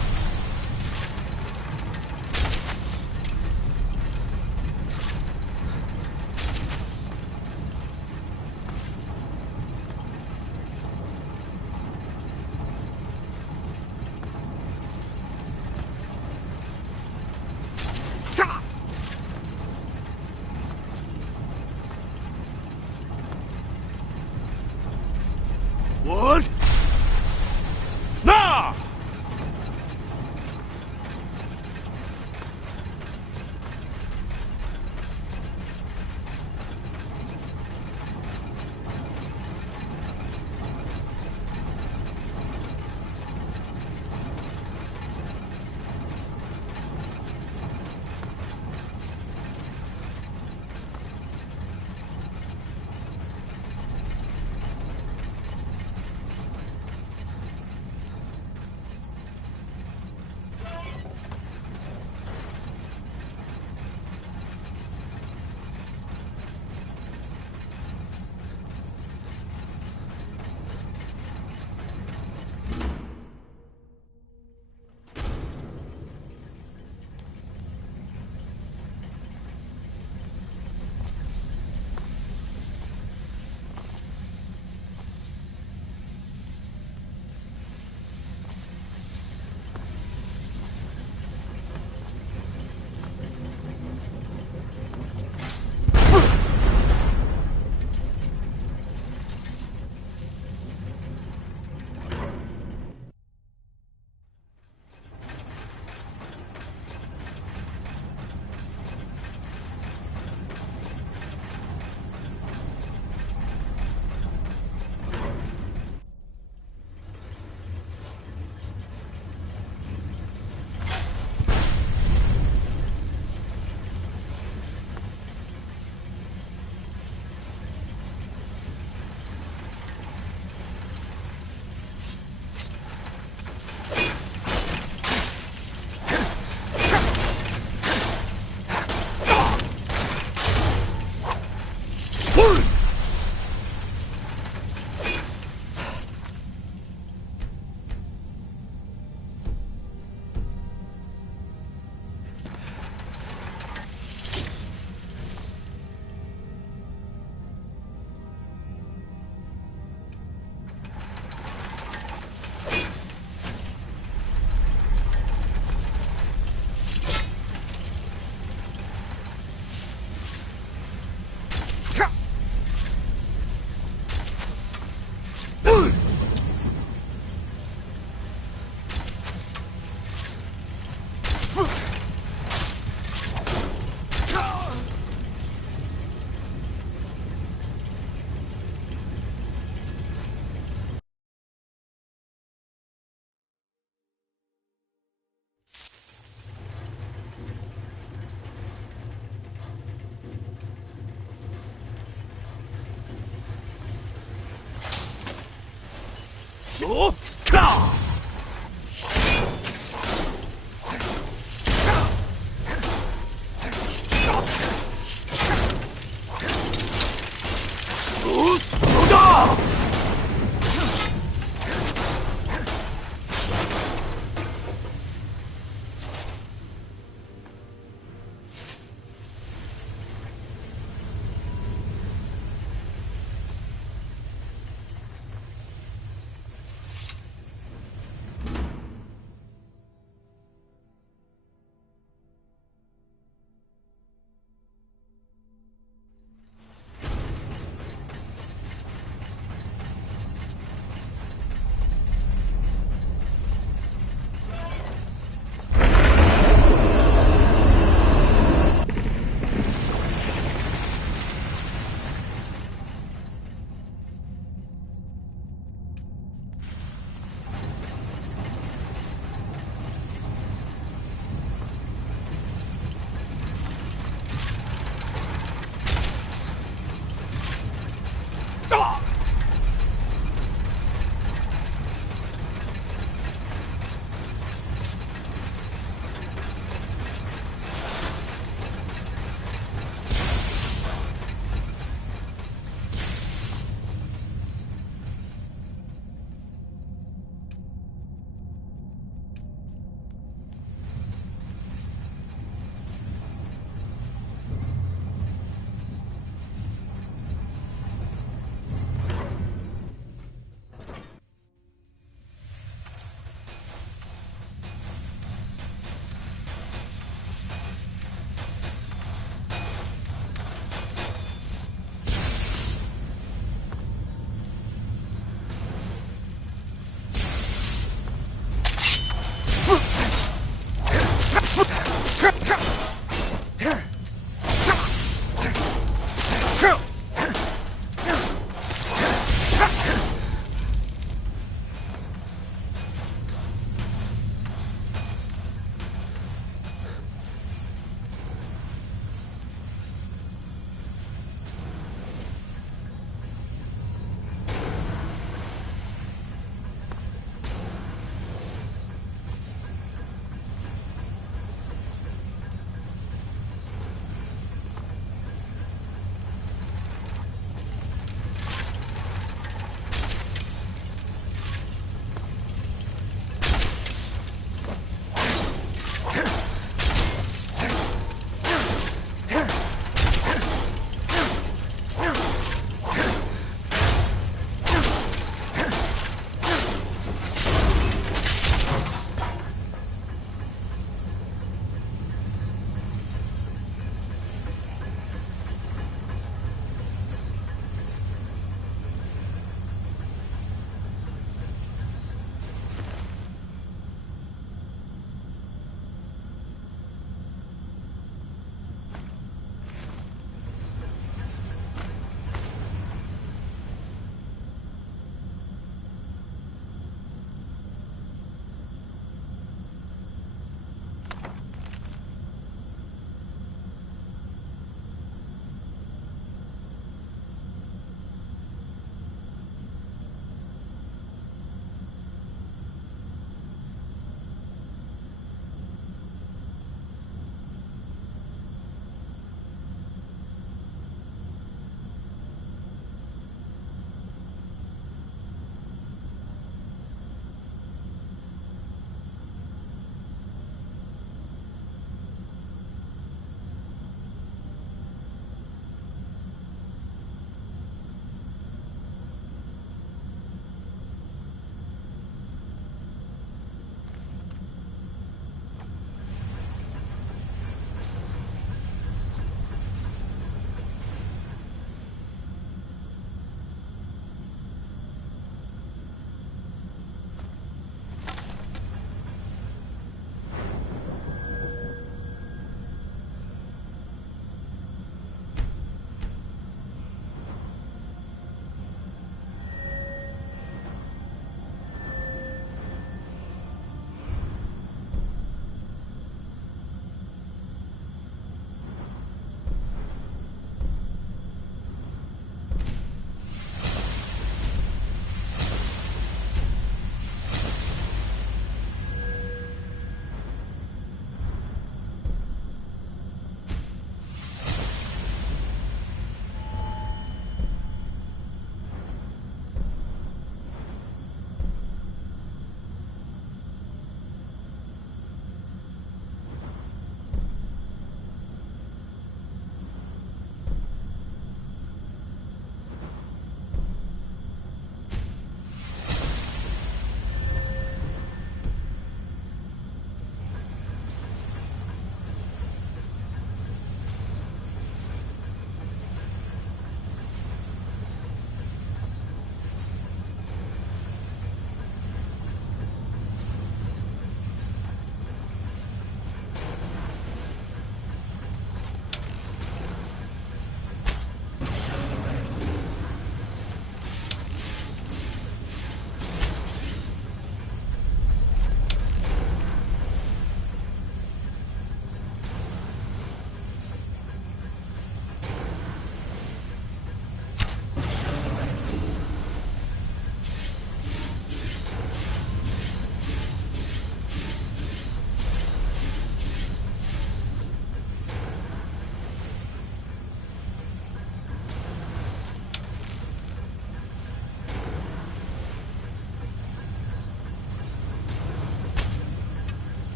Oh, ka!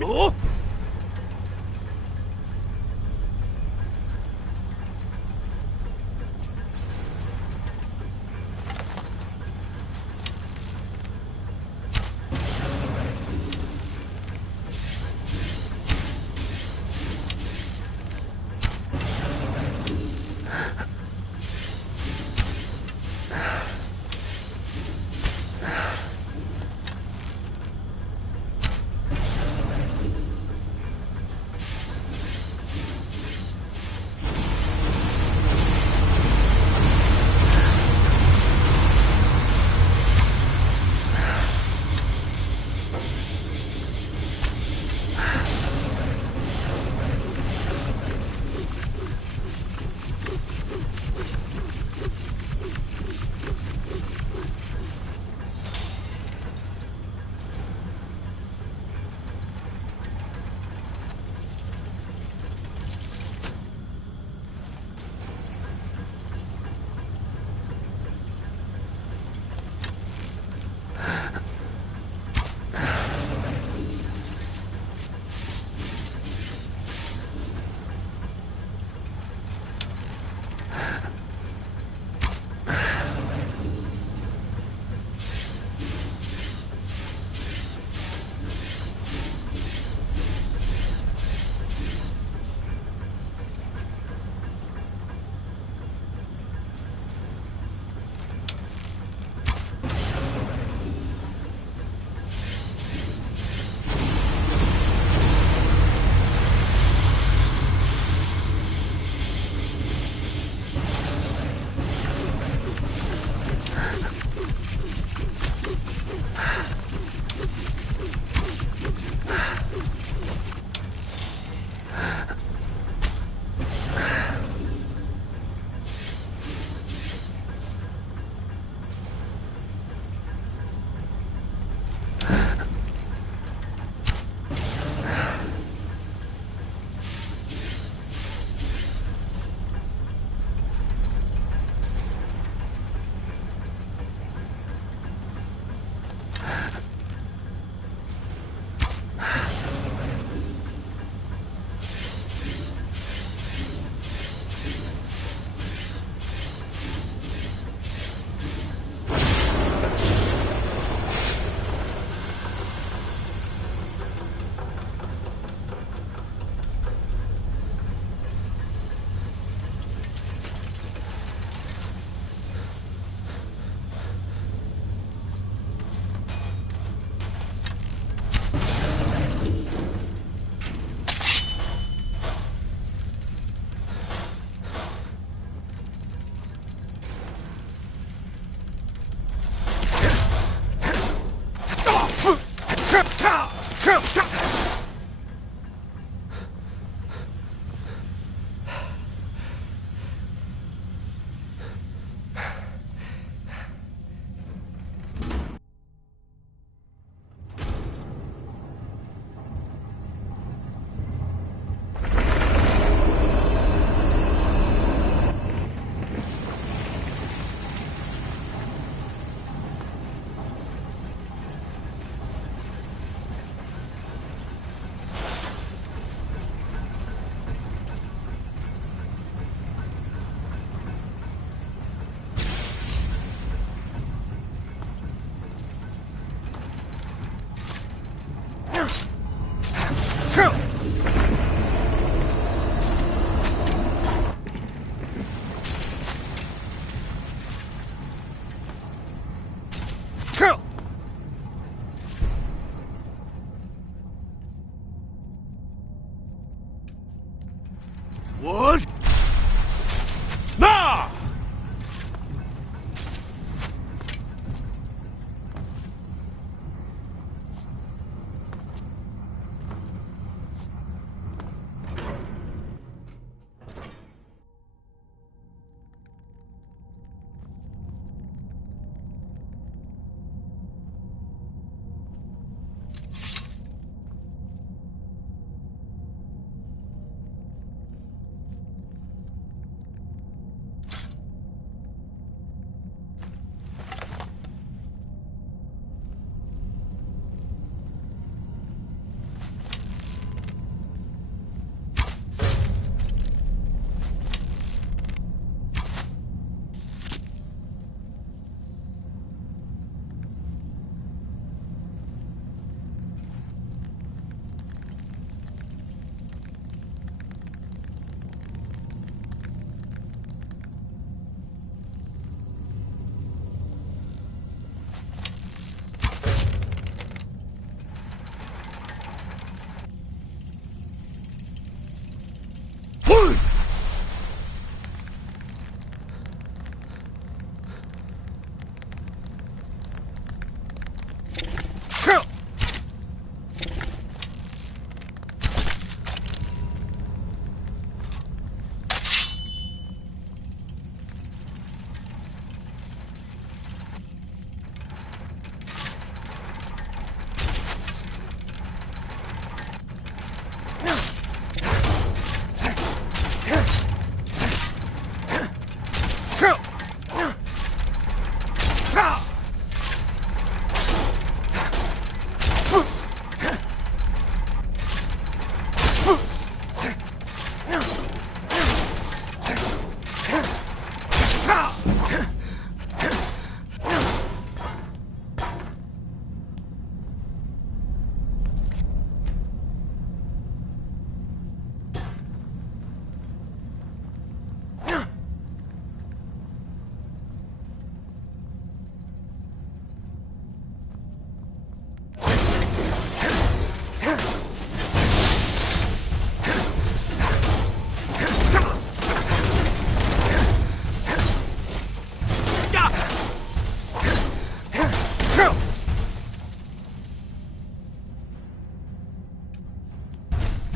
Oh! What? Nah!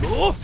Oh!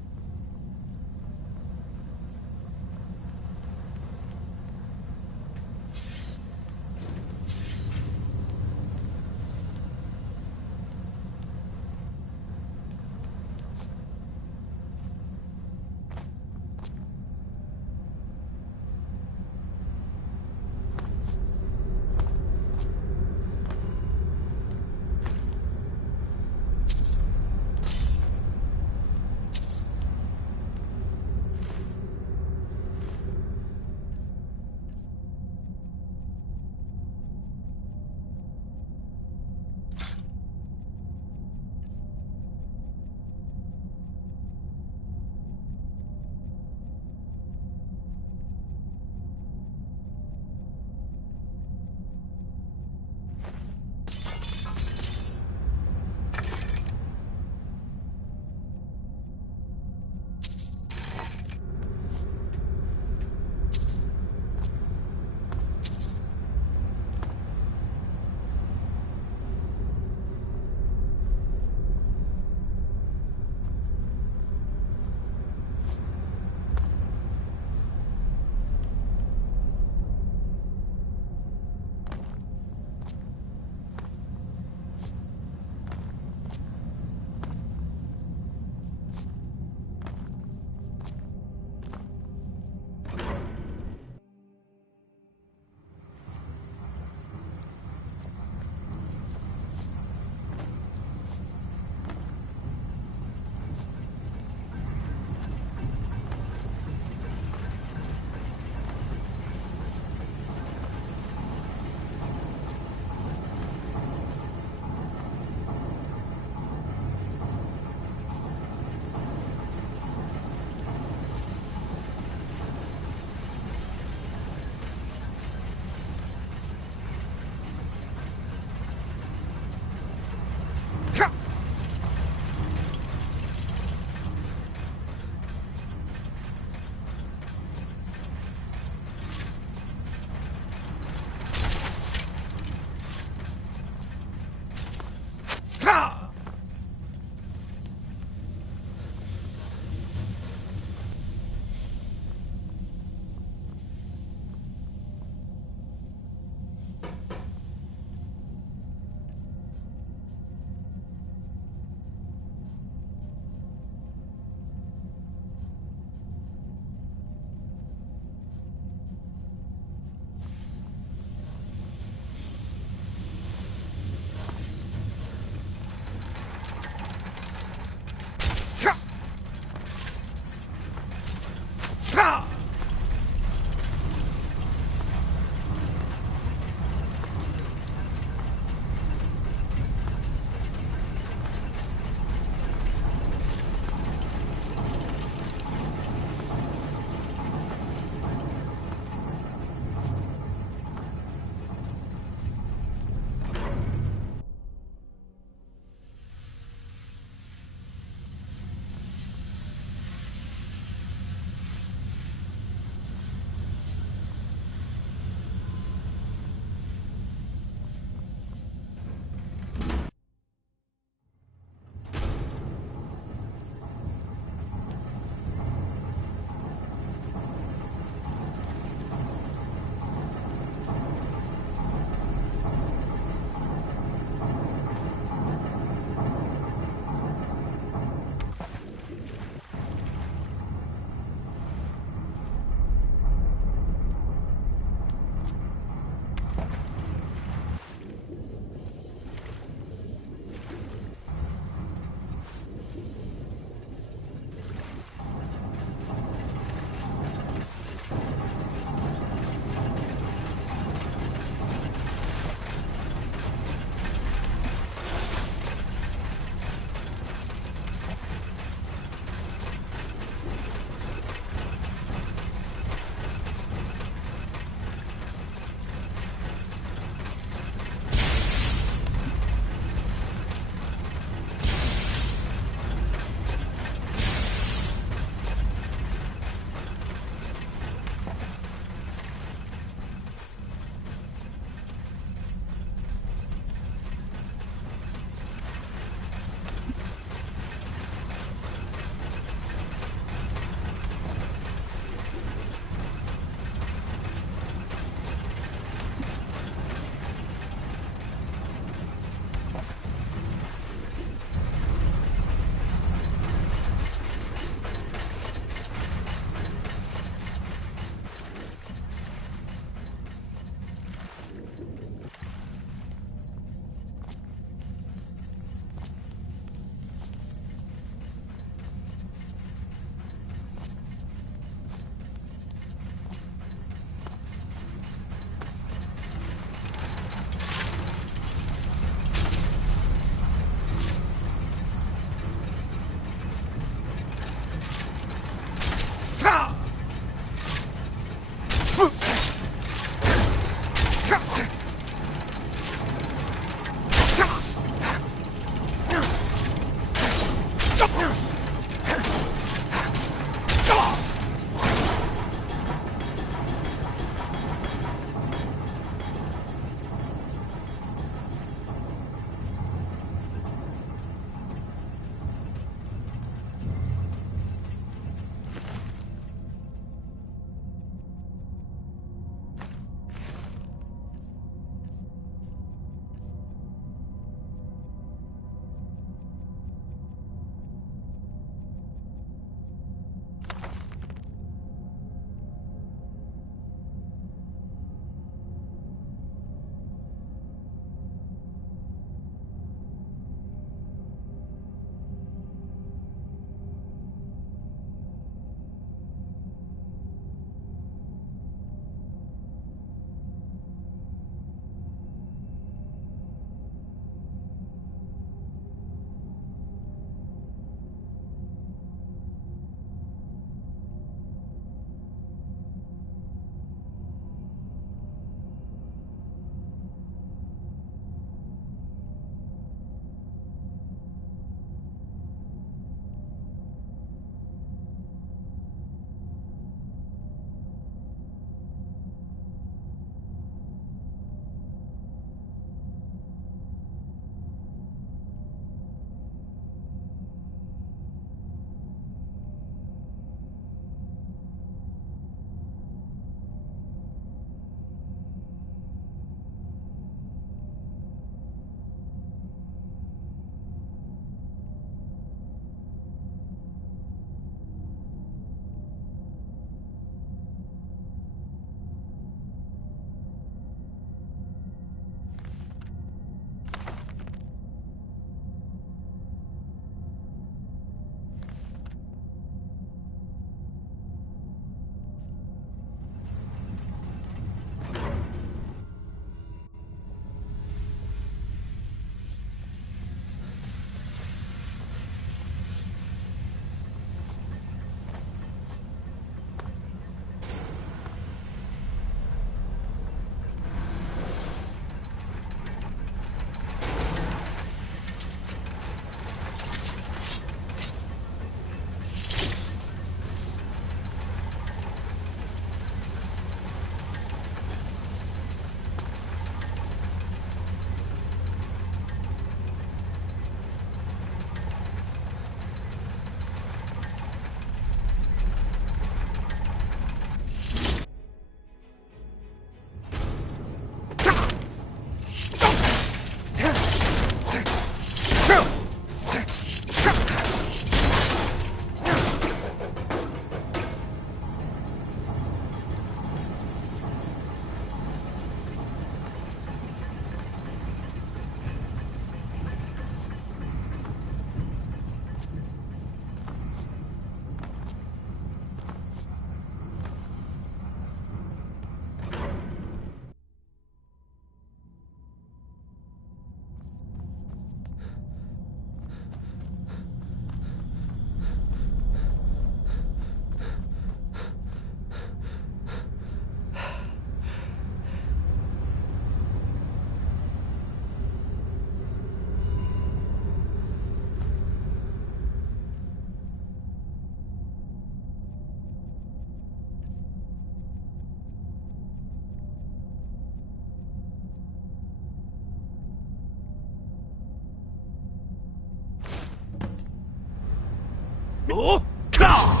Oh, ka!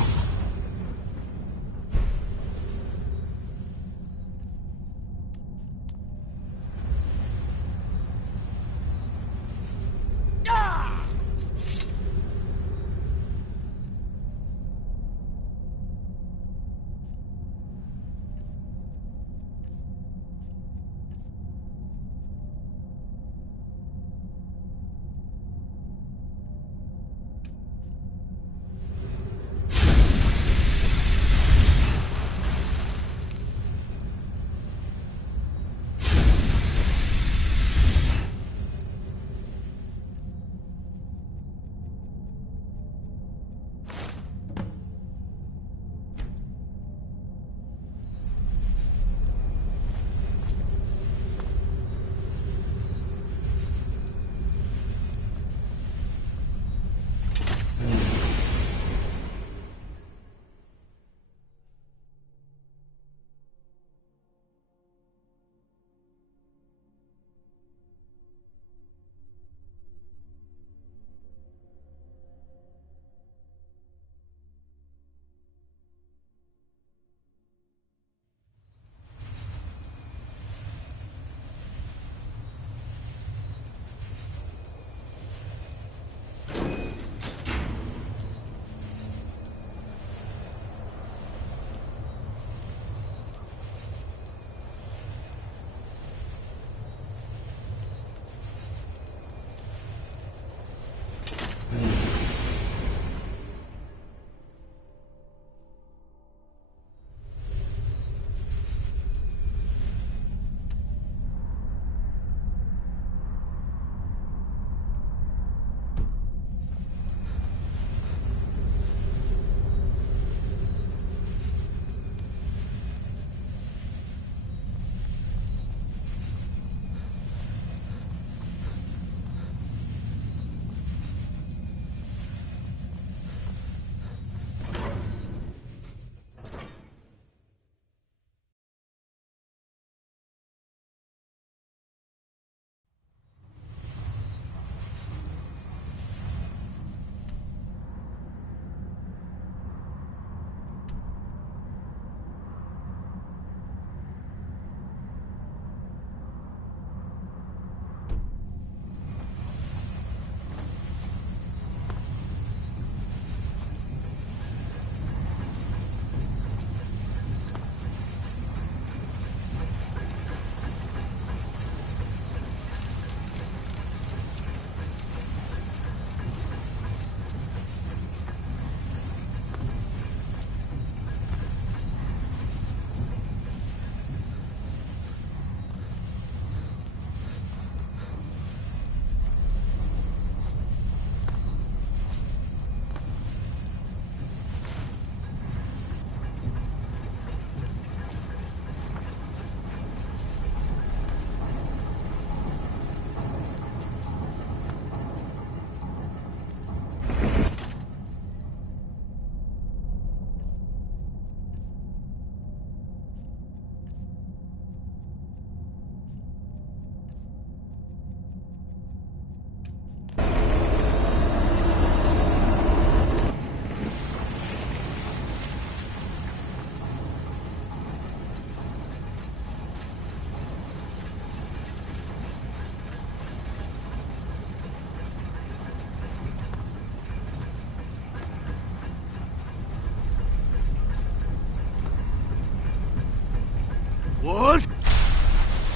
What?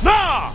Nah!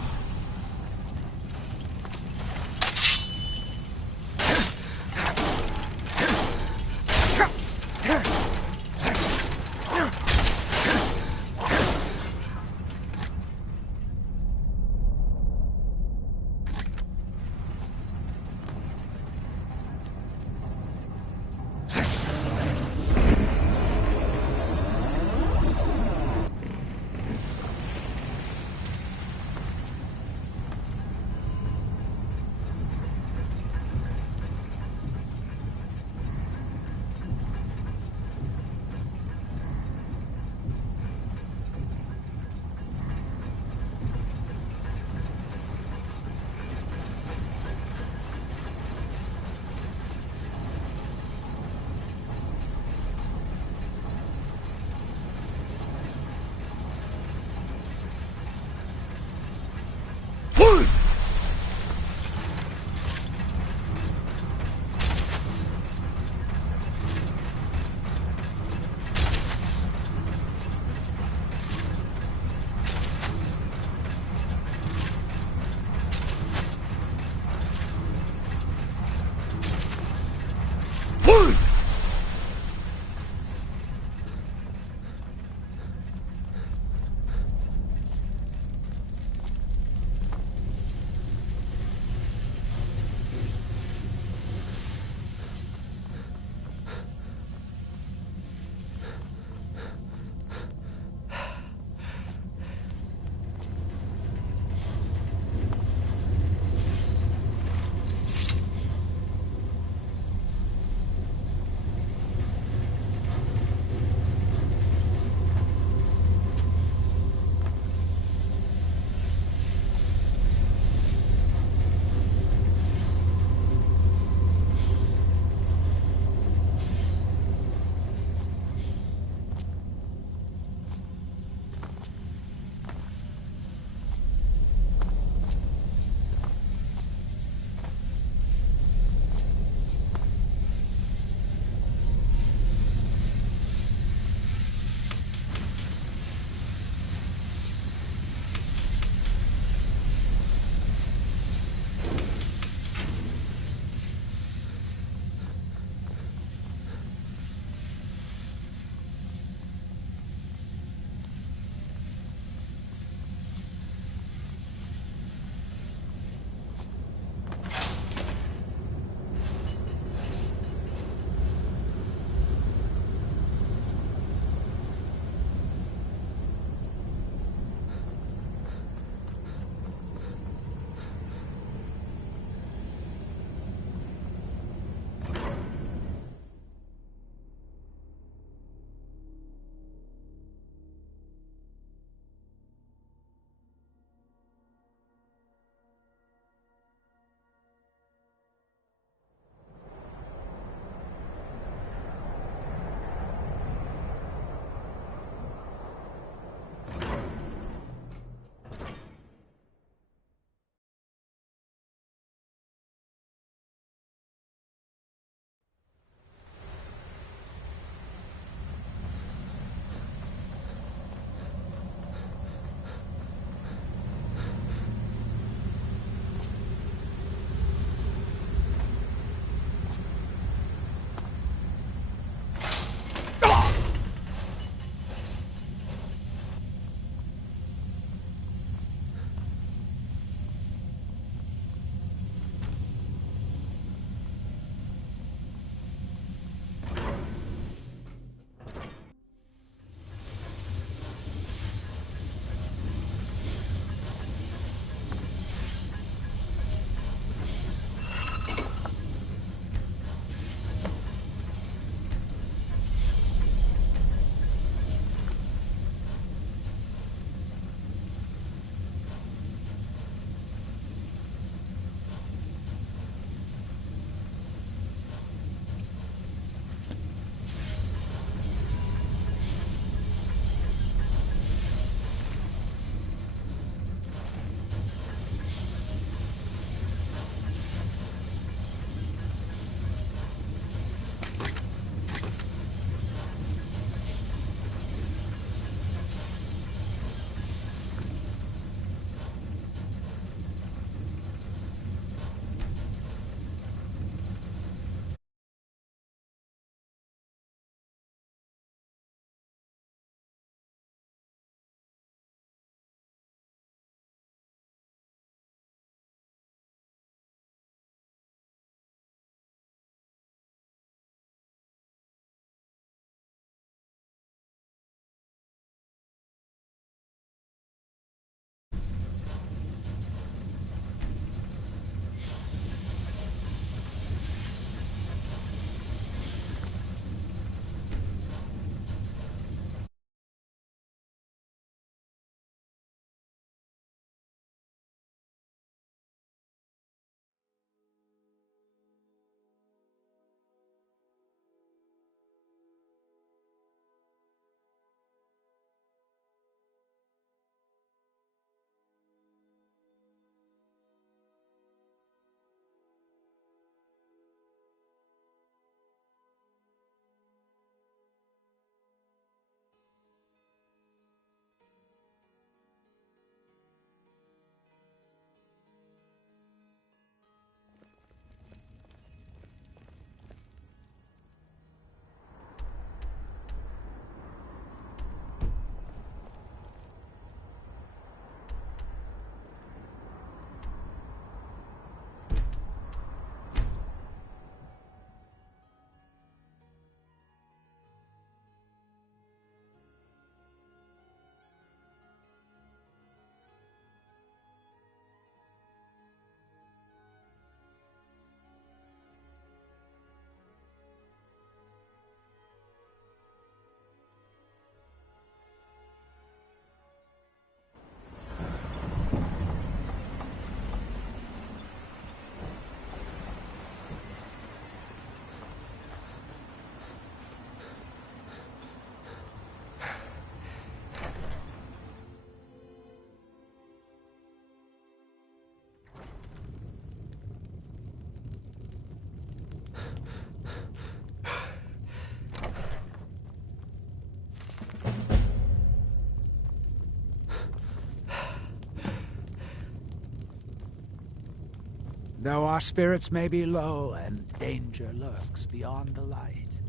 Though our spirits may be low and danger lurks beyond the light,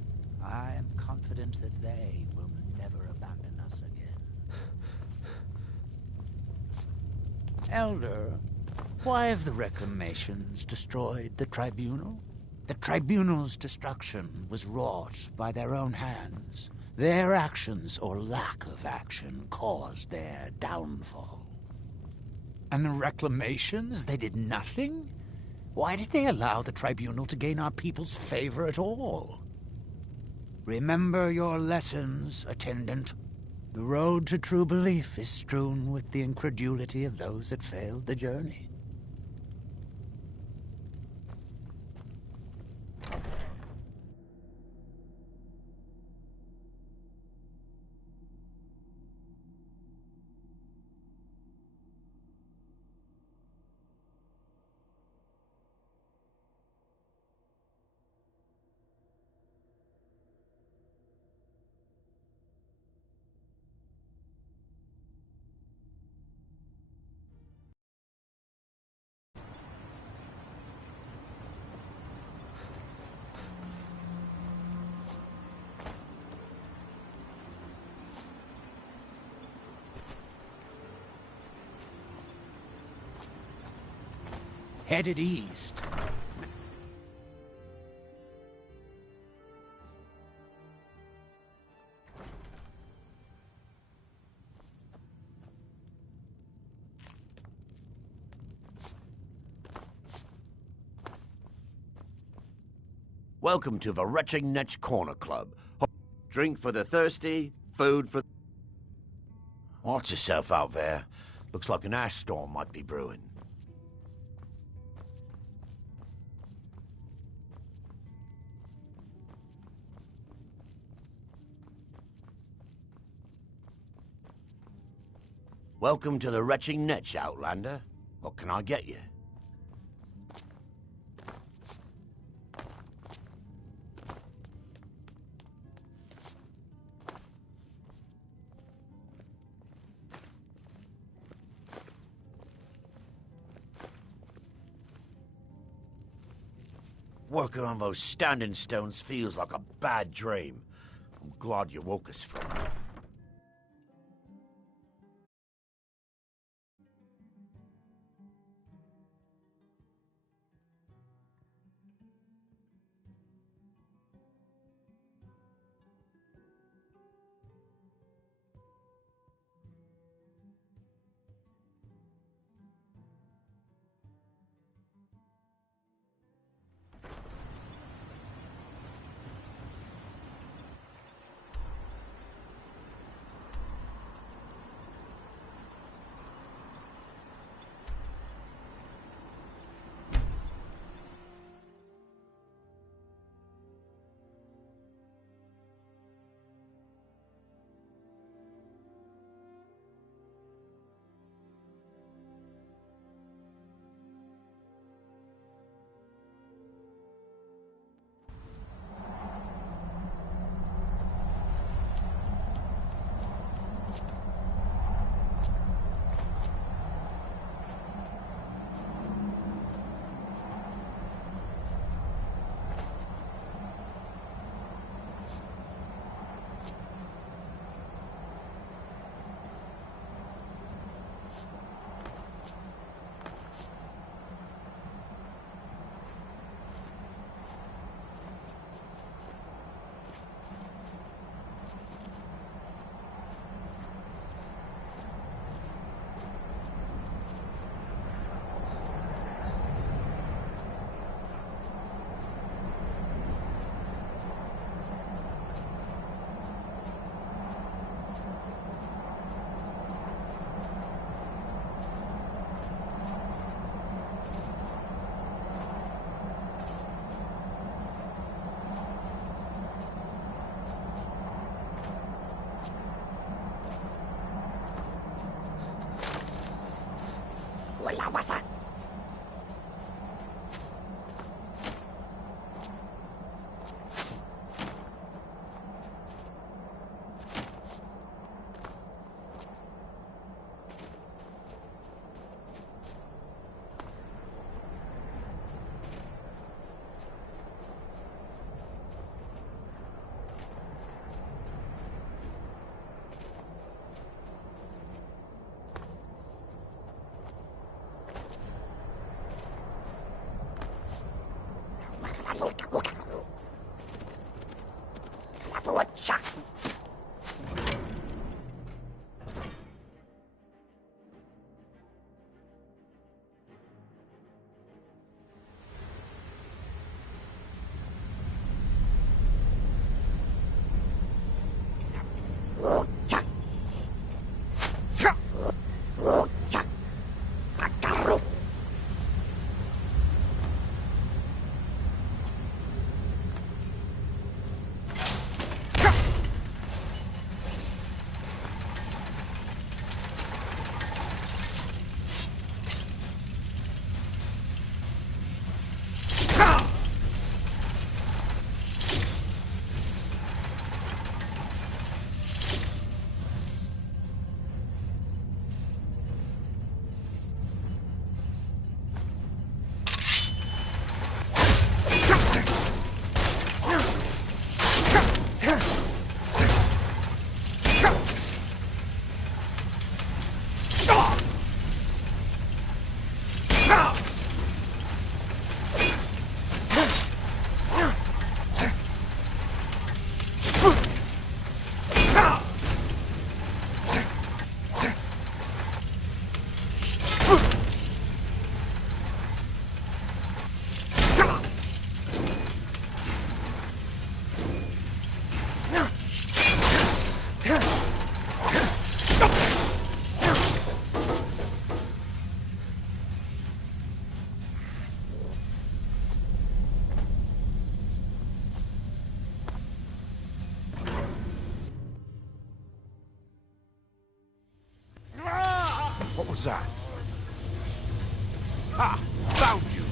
I am confident that they will never abandon us again. Elder, why have the reclamations destroyed the tribunal? The tribunal's destruction was wrought by their own hands. Their actions or lack of action caused their downfall. And the reclamations, they did nothing? Why did they allow the tribunal to gain our people's favor at all? Remember your lessons, attendant. The road to true belief is strewn with the incredulity of those that failed the journey. Headed east. Welcome to the Retching Netch Corner Club. Drink for the thirsty, food for... Watch yourself out there. Looks like an ash storm might be brewing. Welcome to the Retching Netch, Outlander. What can I get you? Working on those standing stones feels like a bad dream. I'm glad you woke us from it. What was that? Ah! Found you!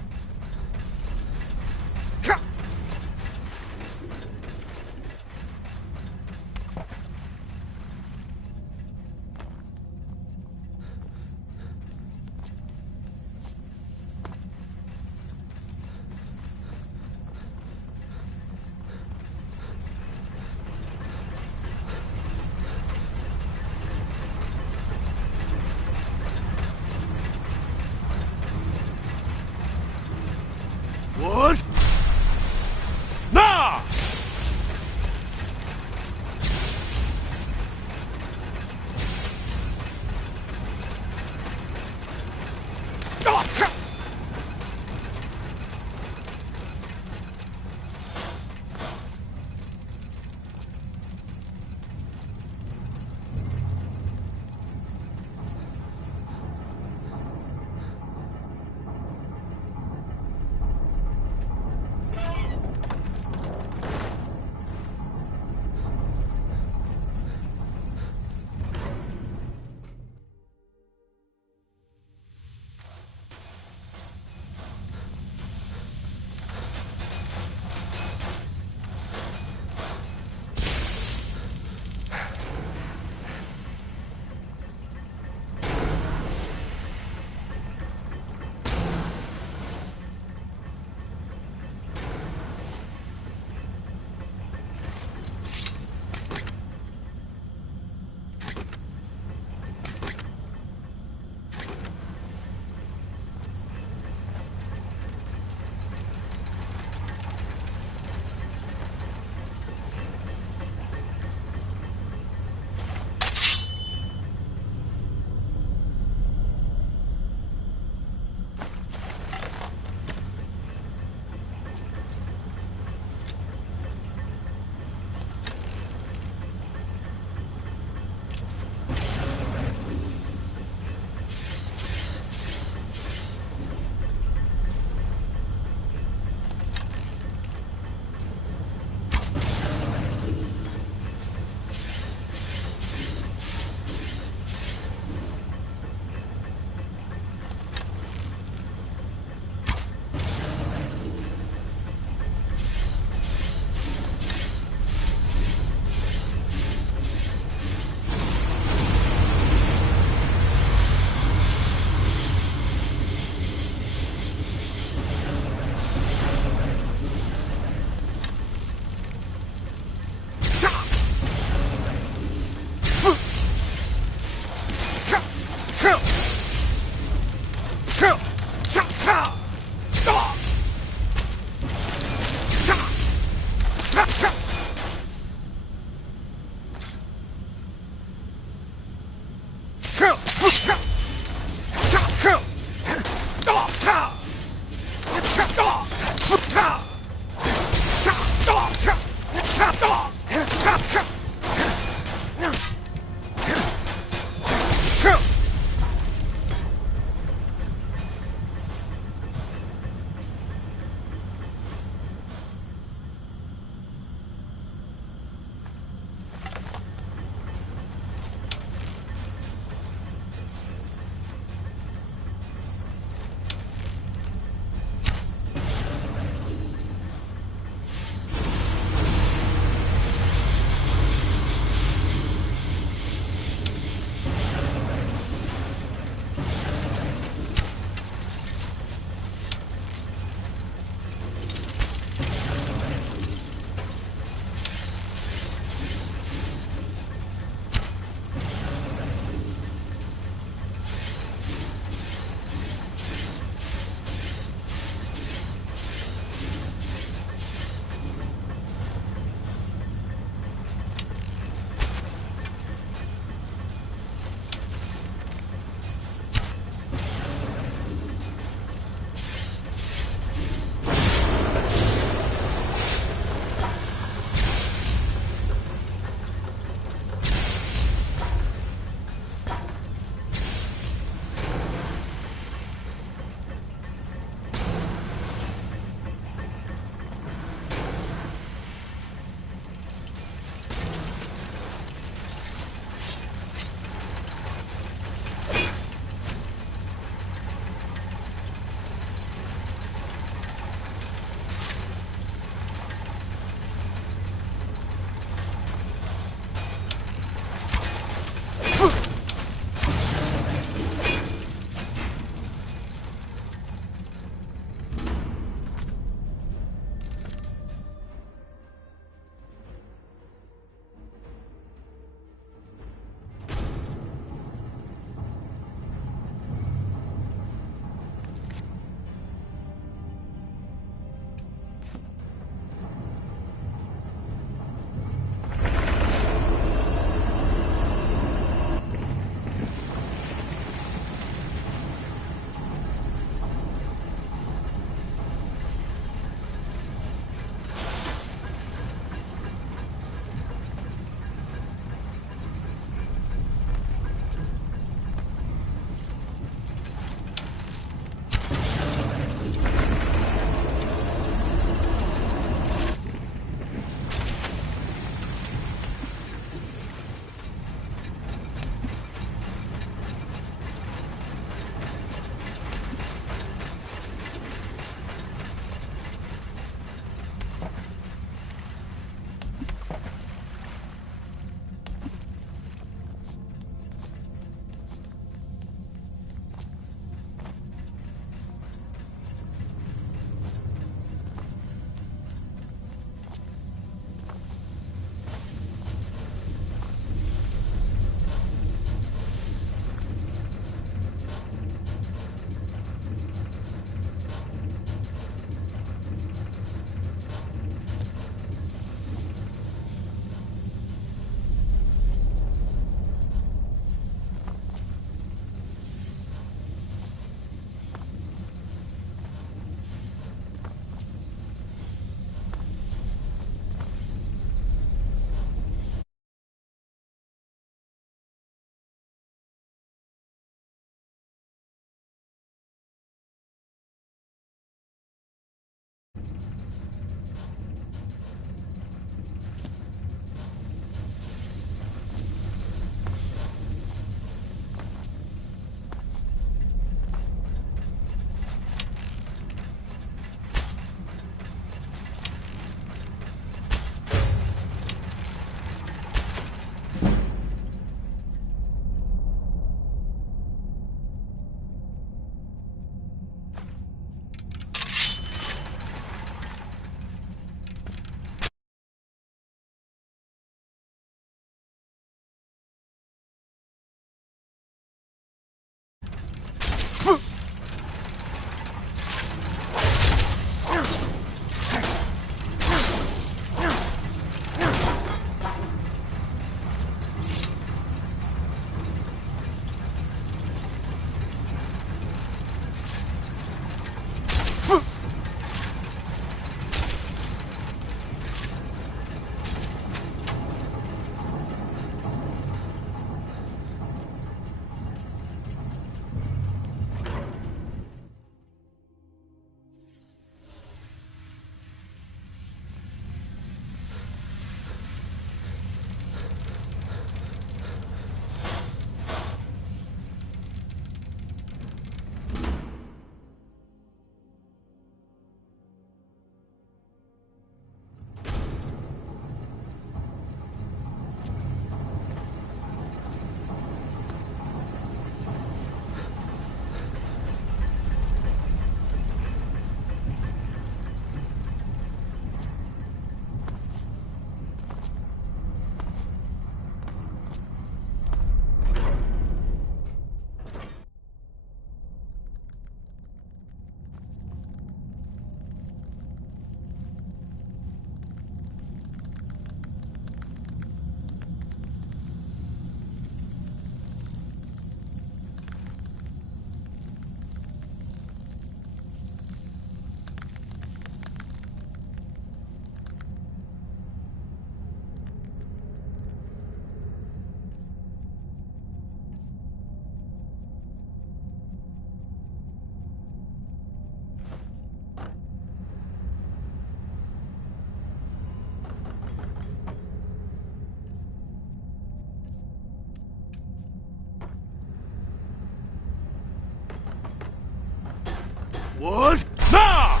What? Nah!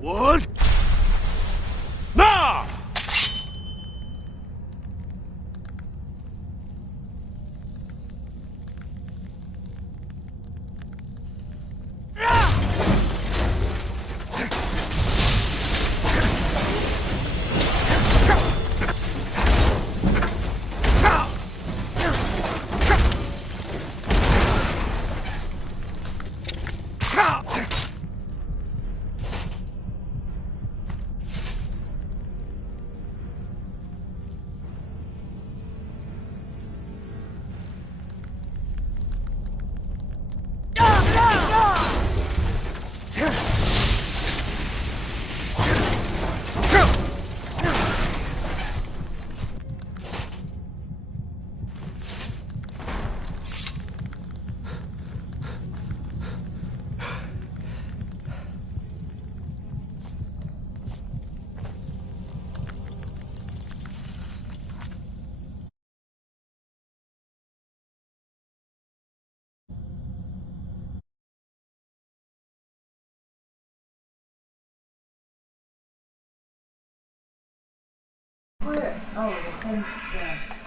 What? Nah!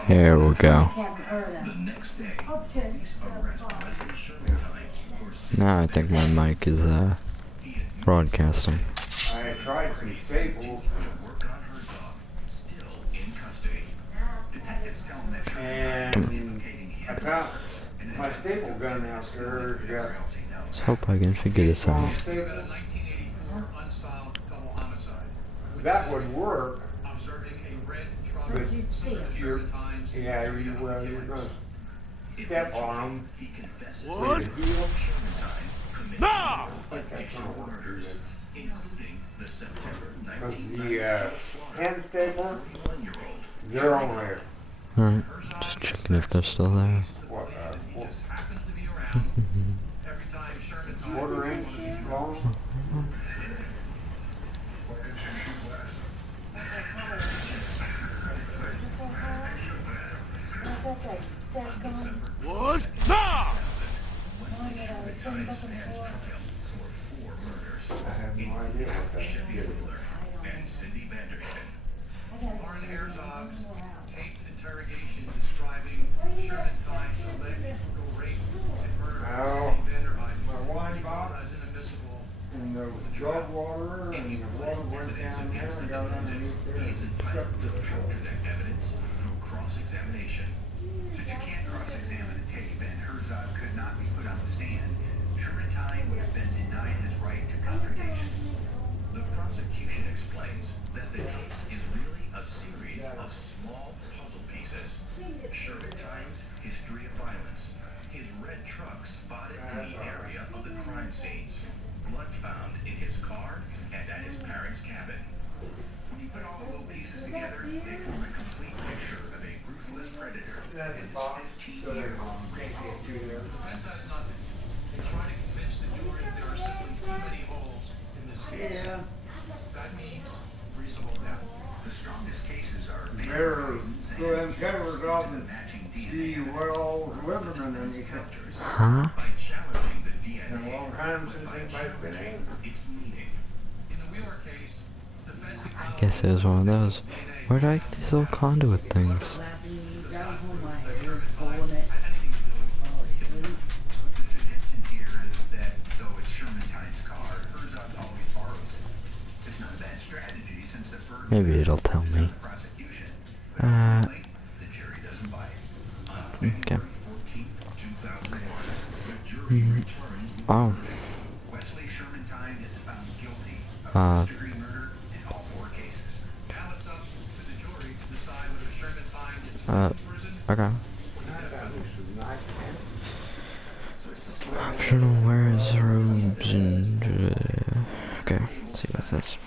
Here we go. The next day, police arrest Wesley Shermantine for Now I think my mic is broadcasting. I tried some staples. to work on Herzog, still in custody. Detectives tell him that And I found my staple gun out there. Let's hope I can figure this out. 1984 unsolved double homicide. That would work. Observing a red truck. But you see it? you're going to step on them. He confesses What? that Shermantine committed Nah! additional murders, including the September Because 1994 the hand staple, 21-year-old. they're on there. Alright, just checking if they're still there. What, He just happens to be around every time Shermantine. quarter inch long? What? Nah! I have no idea what that is. And Cindy Vanderhaven. Lauren Herzog's taped interrogation describing Shermantine's alleged brutal rape and murder Ow. of Cindy Vanderheiden My wine bottle as inadmissible. and the jug water and the water went down there and got underneath there and He's stuck entitled to to the counter floor. that evidence through cross-examination. Since you can't cross-examine the tape and Herzog could not be put on the stand, Shermantine would have been denied his right to confrontation. The prosecution explains that the case is really a series of small puzzle pieces. Shermantine's history of violence, his red truck spotted in the area of the crime scenes, blood found in his car and at his parents' cabin. When you put all the little pieces together, they form a complete picture of a ruthless predator and his 15-year Defense has nothing. They try to convince the jury that there are simply too many holes in this case. Yeah. That means reasonable doubt. The strongest cases are They're them covers off the and matching see DNA well living underneath it. Huh? By challenging the And DNA, long time but since by anybody's been challenging in. its meaning. In the Wheeler case, defense I guess it was one of those. Where did I get these little conduit things? The suggestion here is that though it's Shermantine's car, Herzog always borrows it. It's not a bad strategy since the burden Maybe it'll tell me. of prosecution. But Uh, ultimately, the jury doesn't buy it. On Okay. February 14th, 2001, the jury returns the Oh. Wesley Shermantine is found guilty of Uh. first-degree murder in all 4 cases. Now it's up to the jury to decide whether Shermantine gets Uh, to prison Okay. Optional wears robes and okay, let's see what's this.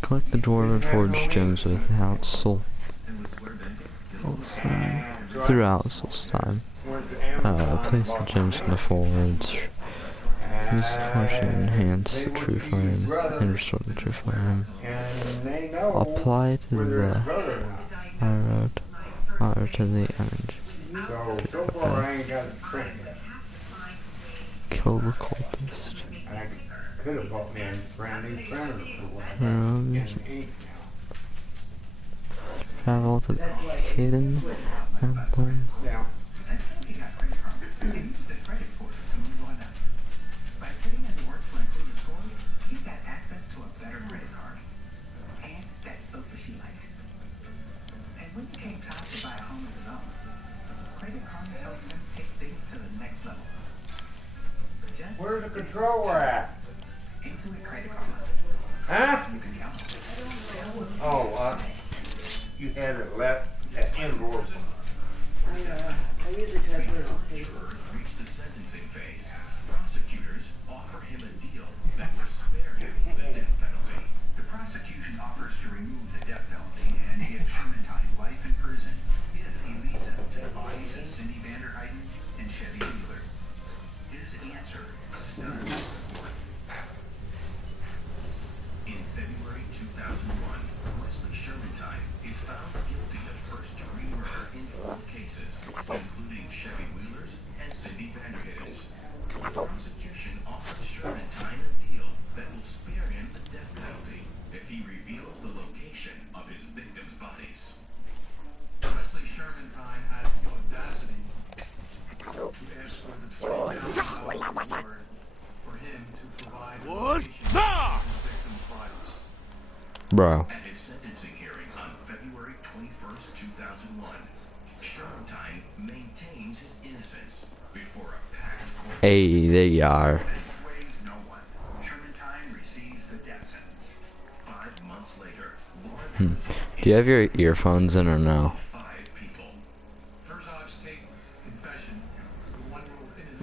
Collect the dwarven forged gems without soul throughout soul's time. Place the gems in the forge. Use the forge to enhance the true flame and restore the true flame. Apply to the arrow to the image. Kill the cultist. Could have bought me a brand new printer for what? Travel to the hidden temple. Yeah. Where's the controller at? Huh? Oh, you had it left at indoor. I use it to put it on paper. Reached the sentencing phase. Prosecutors offer him a deal that will spare him the death penalty. The prosecution offers to remove the death penalty and give Sherman life in prison if he leads them to the bodies of Cindy Vanderheiden and Chevy Wheeler. His answer stunned the court. In February 2001, Wesley Sherman is found guilty of first-degree murder in 4 cases, including Chevy Wheeler's and Cindy Vanderheiden's. The prosecution offers Sherman a deal that will spare him the death penalty if he reveals the location of his victims' bodies. Wesley Sherman has the audacity to ask for the $20,000 reward for him to provide the location of his victims' bodies. Bro. At his sentencing hearing on February 21st, 2001, Sherman maintains his innocence before a packed court. Hey, there you are. This sways no one. Sherman receives the death sentence. 5 months later, Do you have your earphones in or no? 5 people. Herzog's tape confession.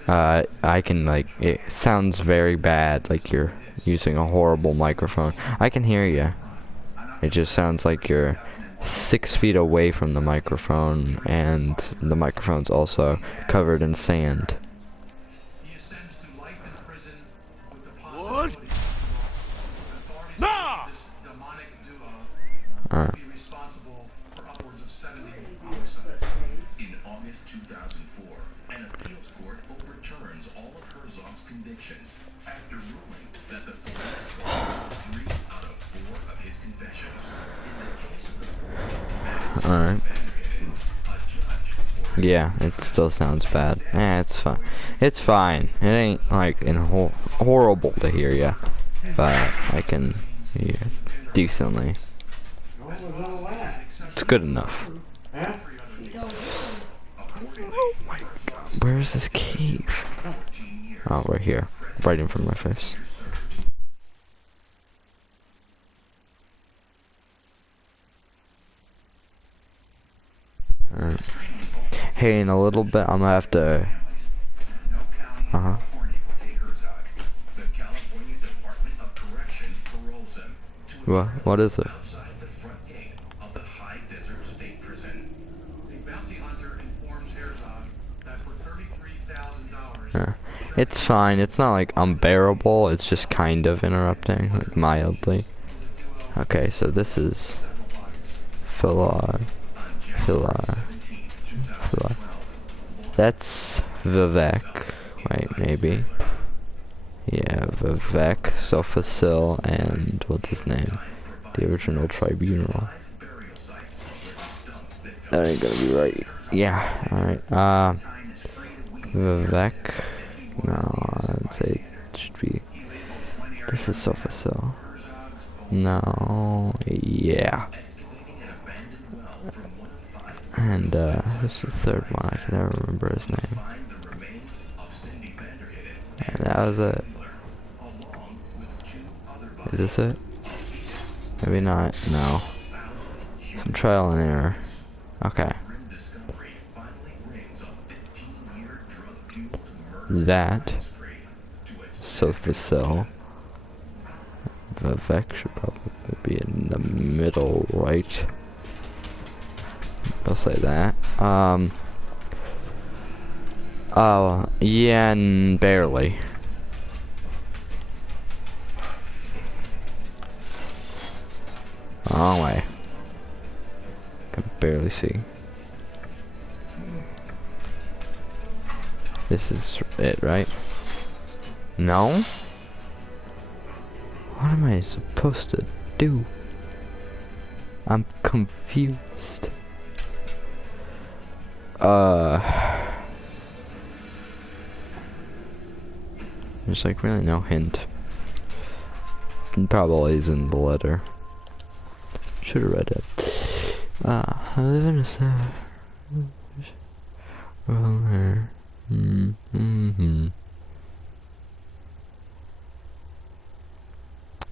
I can, like, it sounds very bad, like you're using a horrible microphone. I can hear you. It just sounds like you're 6 feet away from the microphone, and the microphone's also covered in sand. He is sentenced to life in prison with the What? possibility of Nah! this demonic duo Alright. be responsible for upwards of 70 homicides. In August 2004, an appeals court overturns all of Herzog's convictions after ruling that the police traced 3 out of 4 of his confessions. In the case of the Alright. a judge Yeah, it still sounds bad. It's fine. It's fine. It ain't, like, horrible to hear ya. But I can hear decently. It's good enough. Where's this cave? Oh, right here. Right in front of my face. Alright. Hey, in a little bit, I'm gonna have to... Uh-huh. What is it? outside the front gate of the High Desert State Prison. A bounty hunter informs Herzog that for $33,000, It's fine. It's not, like, unbearable. It's just kind of interrupting, like, mildly. Okay, so this is... Philar. That's Vivek. Wait, maybe. Yeah, Vivek, Sophasil, and what's his name? The original tribunal. That ain't gonna be right. Yeah, alright. Vivek. No, I'd say it should be. This is Sophasil. No, yeah. And, who's the third one? I can never remember his name. And that was it. Is this it? Maybe not. No. Some trial and error. Okay. That. Sofa cell. Vivek should probably be in the middle, right? I'll say that. Oh, yeah, and barely. Wrong way. Can barely see. This is it, right? No? What am I supposed to do? I'm confused. There's like really no hint. It probably is in the letter. Should have read it. I live in a cell.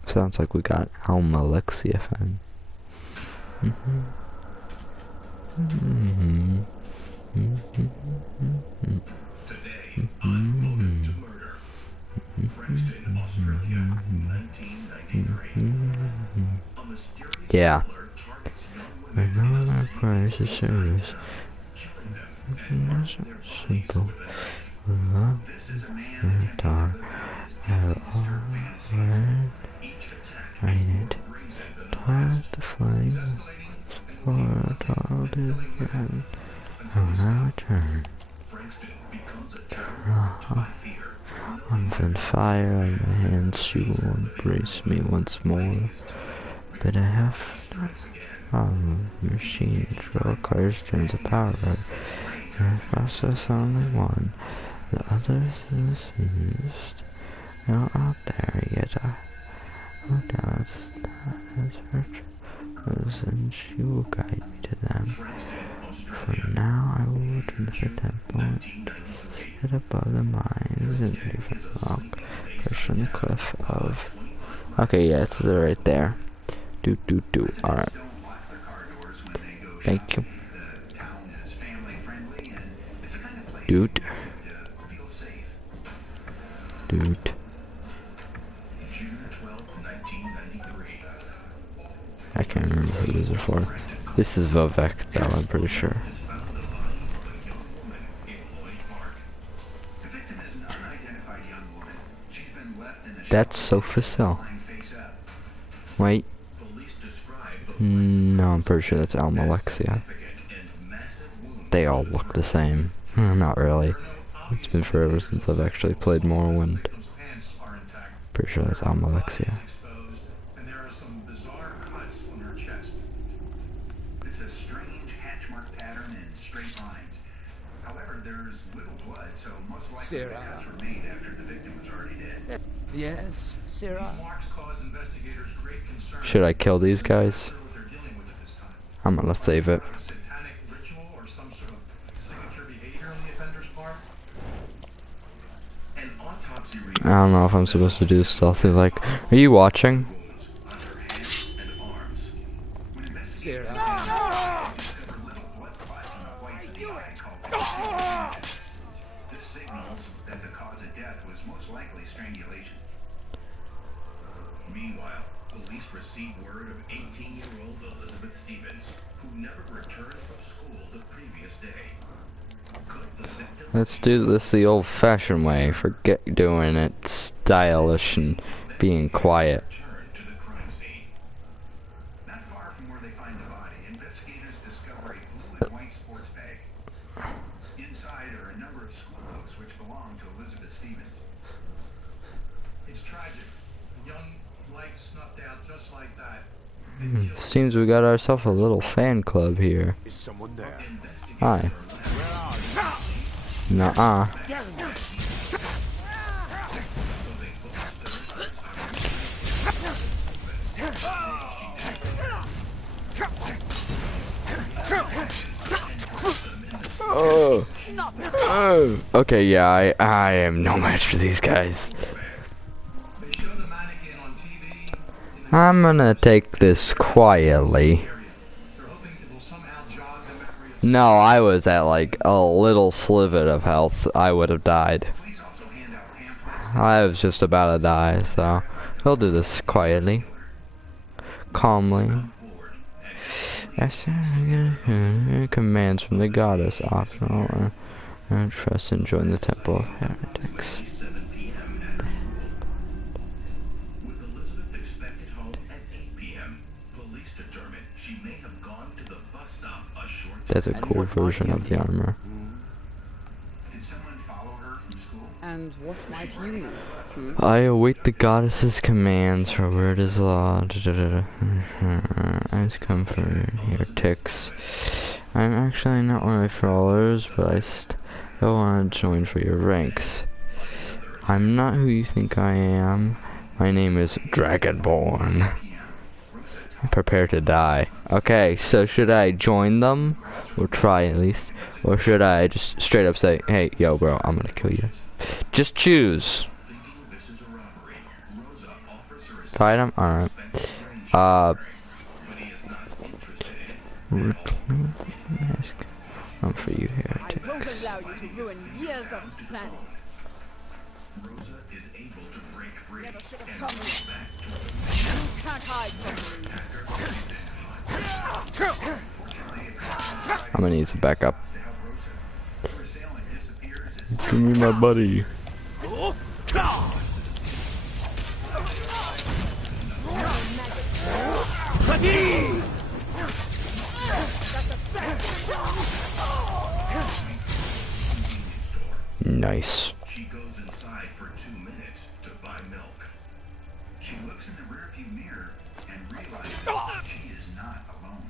Sounds like we got Almalexia fan. Today, on Motive to Murder, Princeton, Australia, 1993. A mysterious Yeah. killer targets young women in a Price of service. killing them and marching their bodies Simple. with a knife. This is a man that can deliver his deadliest fantasies. Each attack I is need more brazen than the last. the flame for a tall different. When I return, Princeton becomes a terror by fear. on fire on my hands, she will embrace me once more. But I have machine control cars turns a power. And process only one. The others is used. Now out there, yet oh, now it's virtual. And she will guide me to them. For now, I will return to the temple sit above the mines and different rock, perched on the cliff of. Okay, yeah, it's right there. Alright. Thank you. Dude. I can't remember who these are for. This is Vivek, though, I'm pretty sure. That's Sofa Cell. Wait. No, I'm pretty sure that's Almalexia. They all look the same. Not really. It's been forever since I've actually played Morrowind. Pretty sure that's Almalexia. And there are some bizarre cuts on her chest. It's a strange hatchmark pattern and straight lines. However, there's little blood, so most likely Sarah. the cuts were made after the victim was already dead. Yes, Sarah. These marks cause investigators great concern. Should I kill these guys? What they're dealing with at this time. I'm gonna save it. A satanic ritual or some sort of signature behavior on the offender's part. An autopsy I don't know if I'm supposed to do stealthy like. Are you watching? on her hands and arms. When investigators Sarah. discover little blood clots on the whites of the eye called this signals that the cause of death was most likely strangulation. Meanwhile, police received word of 18-year-old Elizabeth Stevens, who never returned from school the previous day. Could the victim Let's do this the old-fashioned way. Forget doing it stylish and being quiet. return to the crime scene? Not far from where they find the body, investigators discover a blue and white sports bag. Inside are a number of school books which belong to Elizabeth Stevens. It's tragic. A young light snuffed out just like that. Seems we got ourselves a little fan club here. Is someone there? Hi. Nuh-uh. Oh. Oh. Okay, yeah, I am no match for these guys. They show the mannequin on TV, I'm gonna take this quietly. No, I was at like a little sliver of health. I would have died. I was just about to die, so we'll do this quietly, calmly. Commands from the goddess, optional. Trust and join the temple of heretics. With Elizabeth expected home at 8 p.m., police determined she may have gone to the bus stop a short time. That's a cool version of the armor. Did someone follow her from school? And what might you know? I await the goddess's commands, her word is law. I've come for heretics. I'm actually not one of my followers, but I still want to join for your ranks. I'm not who you think I am. My name is Dragonborn. Prepare to die. Okay, so should I join them? Or try at least? Or should I just straight up say, hey, yo bro, I'm gonna kill you? Just choose. Fight him? Alright. I'm for you here. Won't allow you to ruin years of planning. Rosa is able to break free Never should and have come go here. back to You can't hide from me. I'm gonna need some backup. Give me my buddy. Nice. She goes inside for 2 minutes to buy milk. She looks in the rearview mirror and realizes she is not alone.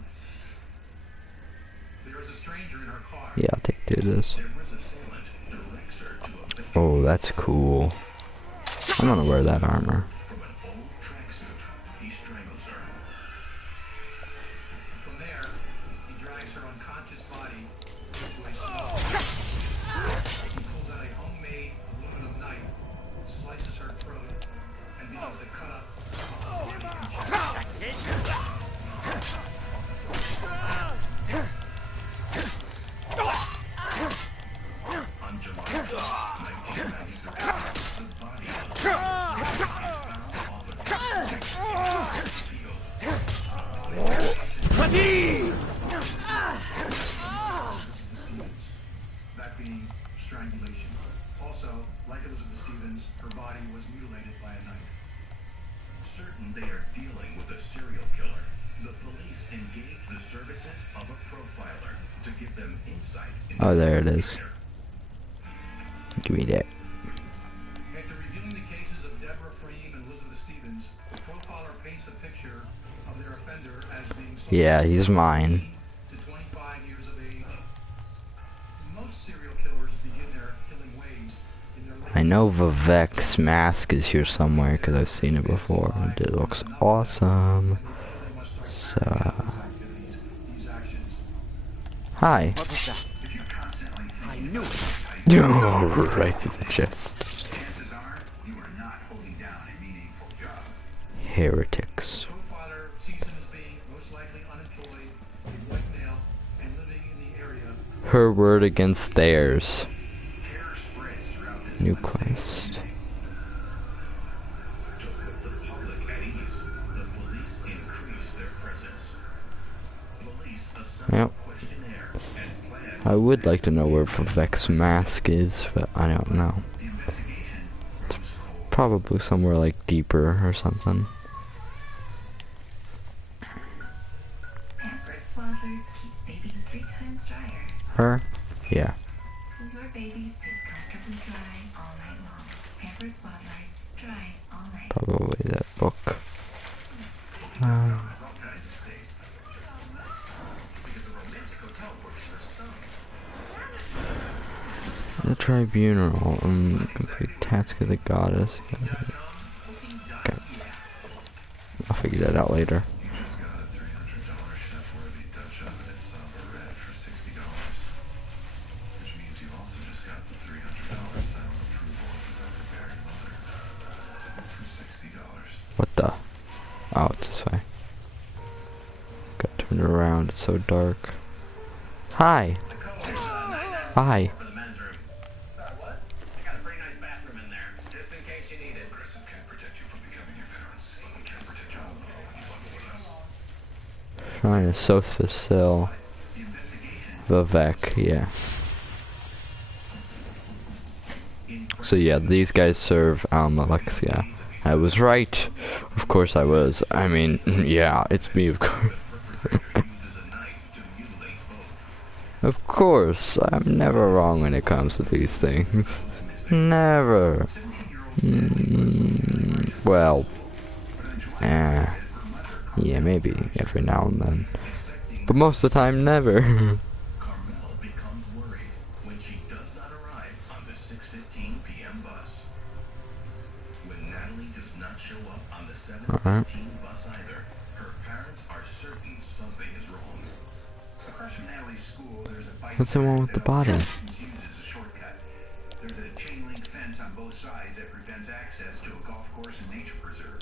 There is a stranger in her car. Yeah, I'll take two of this. Their assailant directs her to a big Oh, that's cool. I'm gonna wear that armor. from an old tracksuit. He strangles her. From there, he drags her unconscious body into a stall. He pulls out a homemade aluminum knife, slices her throat, and begins to cut up her body and chest. On July 1993, the body of is found off a That being strangulation. Also, like Elizabeth Stevens, her body was mutilated by a knife. Certain they are dealing with a serial killer, the police engage the services of a profiler to give them insight into Oh, there it is. the Give me that. After reviewing the cases of Deborah Freem and Elizabeth Stevens, the profiler paints a picture of their offender as being Yeah, he's mine. to 25 years of age. Most serial killers begin their killing ways in their late I know Vivek's mask is here somewhere because I've seen it before. And it looks awesome. So, activities, these actions. hi. What was that? If you're constantly I knew it. Oh, right to the chest. chances are you are not holding down a meaningful job. Heretics. Profiler sees him as being most likely unemployed, a white male, and living in the area. Her word against theirs. terror spreads throughout this New one city. Christ. To put the public at ease, the police increase their presence. Police assemble Yep. a questionnaire and plan I would like to know where Vivek's mask is, but I don't know. the investigation. Grows cold. Probably somewhere like deeper or something. Pampers Swaddlers keeps baby 3 times drier, Her? Yeah. so your baby's just comfortably dry all night long. Pampers Swaddlers, dry all night. Probably that book. Has all kinds of stays. Because a romantic hotel works for some. The tribunal. Complete task of the goddess. Okay. I'll figure that out later. You just got a $300 chef-worthy Dutch oven at Somber Red for $60. Which means you also just got the $300 seal of approval of his overbearing mother for $60. What the? Oh, it's this way. Got turned around. It's so dark. Hi. Hi. Trying to Sothicil Vivek, yeah. So yeah, these guys serve Alexia. I was right. Of course I was. I mean, yeah, it's me, of course. Of course, I'm never wrong when it comes to these things. Never. Well, yeah, maybe every now and then. But most of the time, never. Carmel becomes worried when she does not arrive on the 6:15 p.m. bus. When Natalie does not show up on the 7:15 bus either, her parents are certain something is wrong. Across from Natalie's school, there's a bike. What's the one with the body? It's used as a shortcut. There's a chain link fence on both sides that prevents access to a golf course and nature preserve.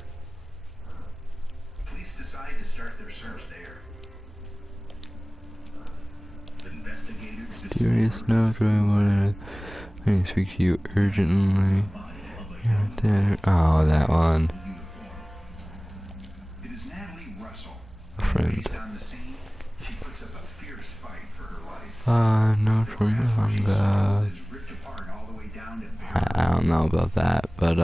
Police decide to start their search there. Mysterious note, I need to speak to you urgently. Oh, that one. It is Natalie Russell. A friend. On the scene, she puts up a fierce fight for her life. Note from manga. I don't know about that, but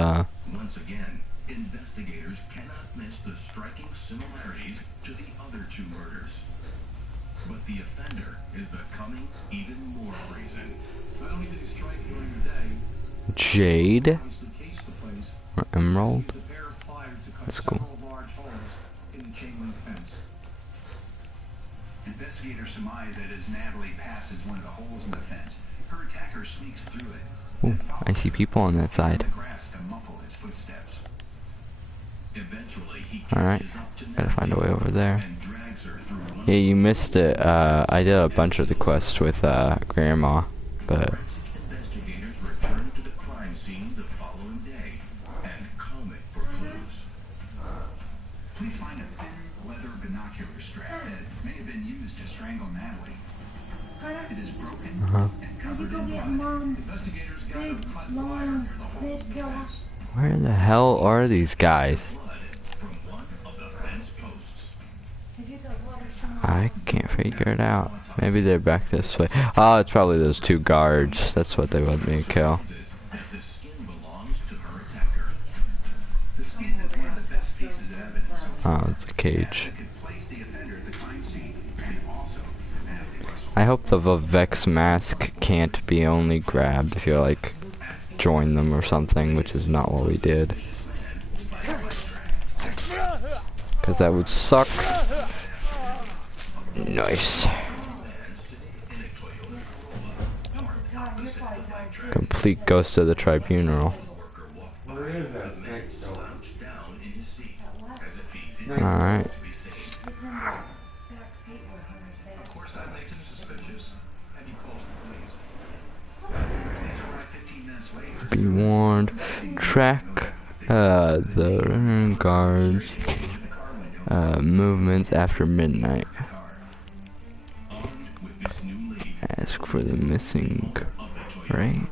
Once again, investigators cannot miss the striking similarities to the other two murders. But the offender is becoming even more brazen. Not only did he strike during the day, Jade or Emerald. That's cool. large holes in the chain link fence. Investigators surmise that as Natalie passes one of the holes in the fence, her attacker sneaks through it. Ooh, I see people on that side. Alright, gotta find a way over there. Yeah, you missed it. I did a bunch of the quests with Grandma, but Investigators return to the crime scene the following day and comb it for clues. Please find a thin leather binocular strap that may have been used to strangle Natalie. It is broken and covered in blood. Investigators gather a cut wire near the hole in the fence. where the hell are these guys? I can't figure it out. Maybe they're back this way. Oh, it's probably those two guards. That's what they want me to kill. Oh, it's a cage. I hope the Vivek's mask can't be only grabbed if you like join them or something, which is not what we did. Because that would suck. Nice. Complete Ghost of the Tribunal. Alright. Be warned. Track the guards movements after midnight. Ask for the missing, right?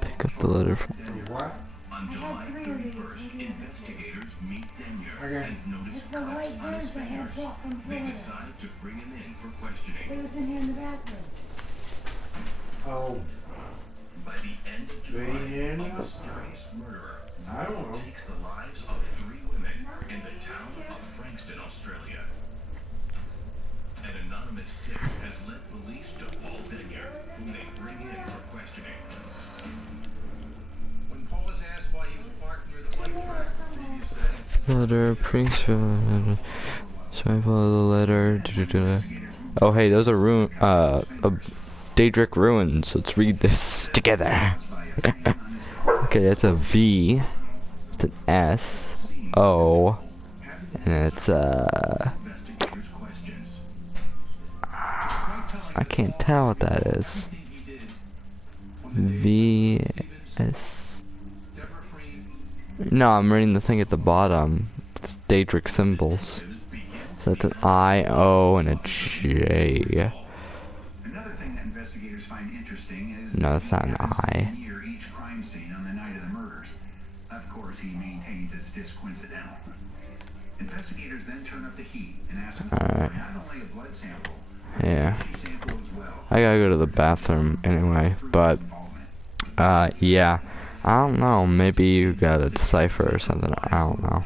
Pick up the letter from On July 31st, investigators meet Denyer and notice cuts on his fingers. They decide to bring him in for questioning. It was in here in the bathroom. Oh. By the end of July, a mysterious murderer takes the lives of 3 women in the town of Frankston, Australia. An anonymous tip has led police to Paul Denyer, whom they bring in for questioning. When Paul is asked why he was parked near the bike track the previous day, letter, priest. Sorry, follow the letter. Oh, hey, those are Daedric ruins. Let's read this together. Okay, that's a V. It's an S. O. And it's I can't tell what that is. V. No, I'm reading the thing at the bottom. It's Daedric symbols. So it's an I, O, and a J. Another thing that investigators find interesting is No, that's not an I. near each crime scene on the night of the murders. Of course, he maintains it's just coincidental. Investigators then turn up the heat and ask him for not only a blood sample, Yeah. but a tissue sample as well. I gotta go to the bathroom anyway, but, yeah. I don't know, maybe you got a cipher or something, I don't know.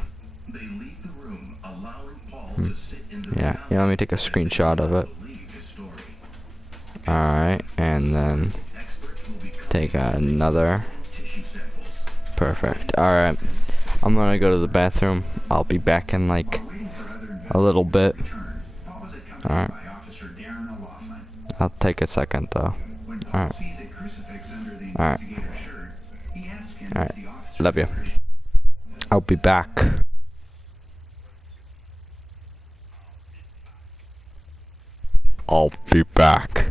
They leave the room, allowing Paul to sit in the Yeah, let me take a screenshot of it. Alright, and then take another. Perfect. Alright, I'm gonna go to the bathroom. I'll be back in like a little bit. Alright. I'll take a second though. Alright. Alright. Alright. Love you. I'll be back. I'll be back.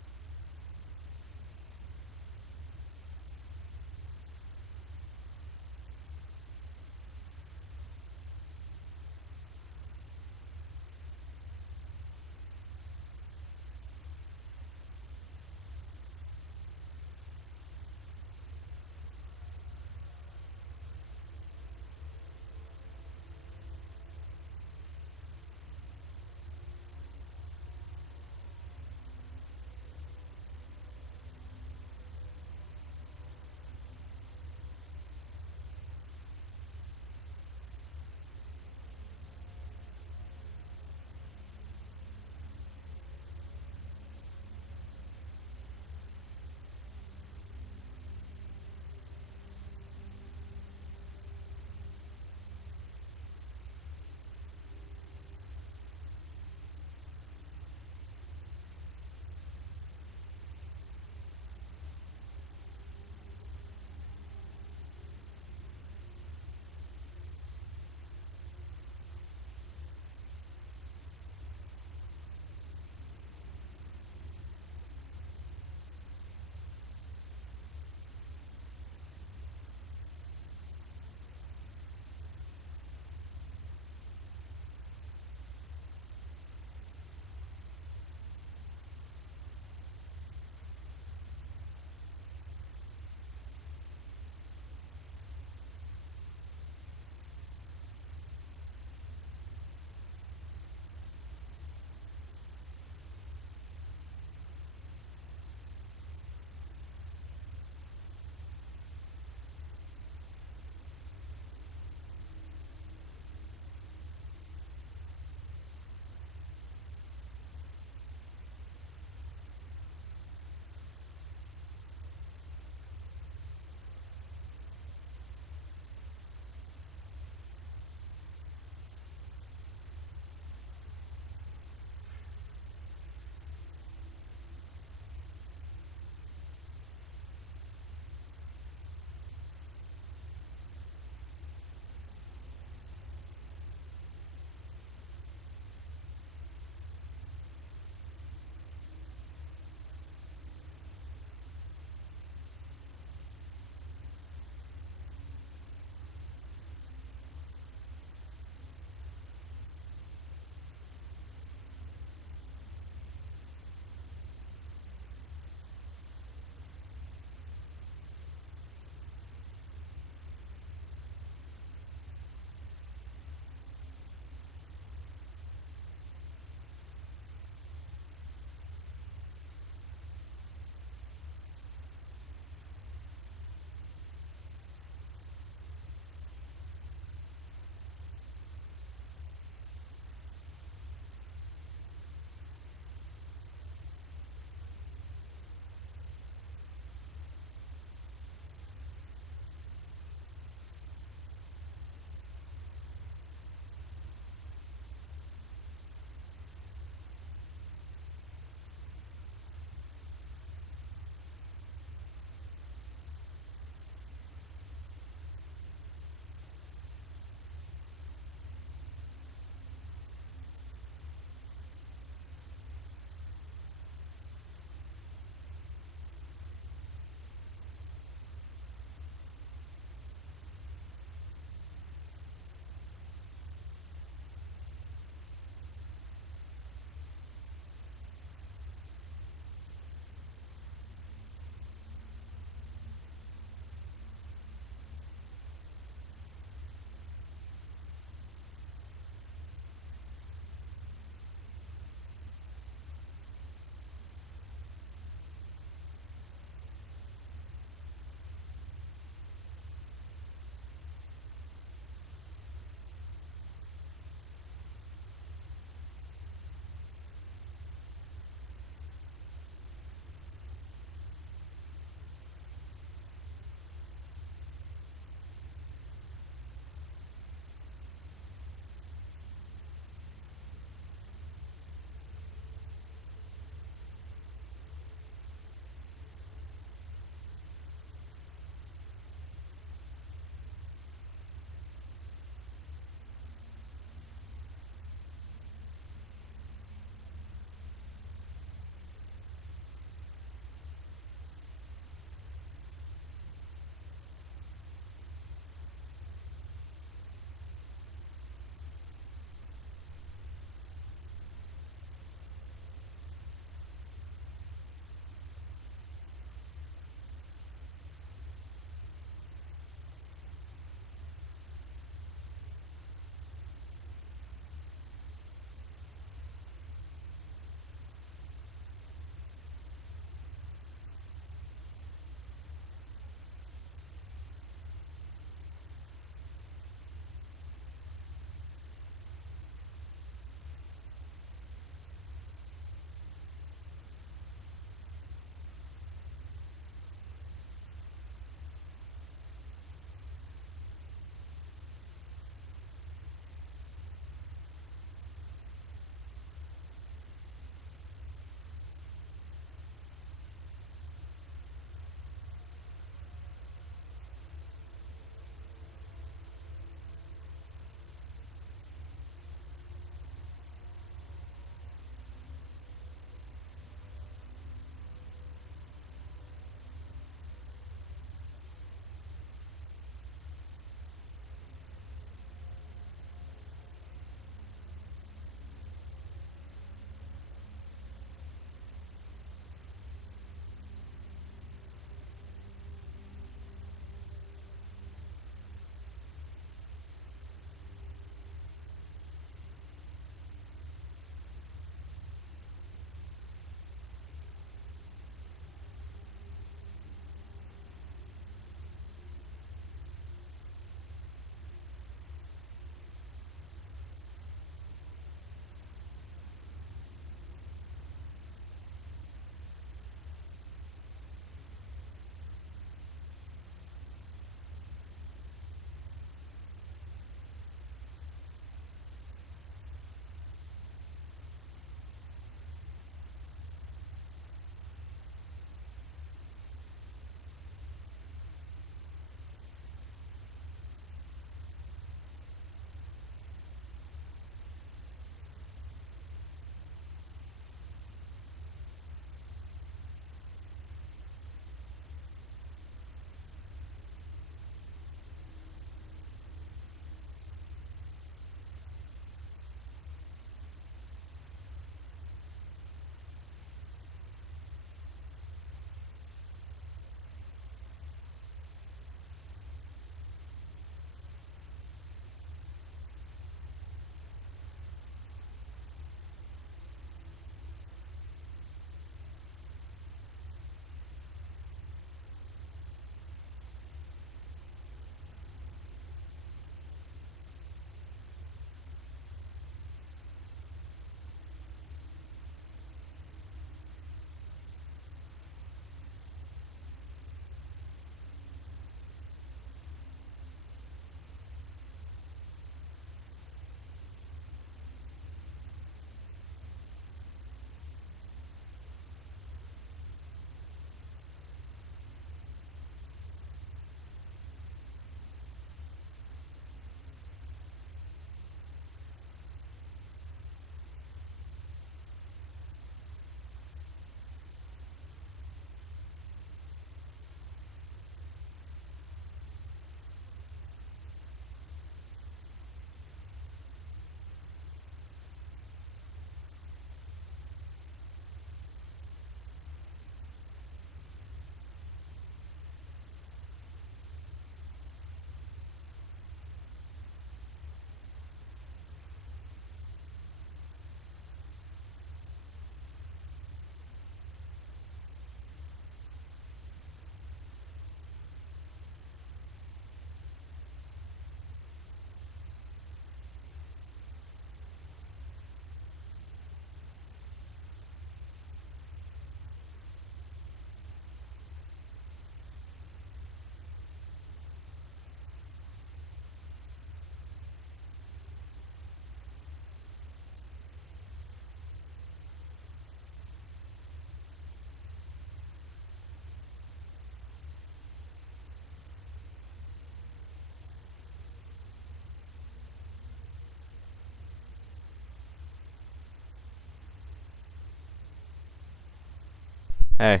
Hey.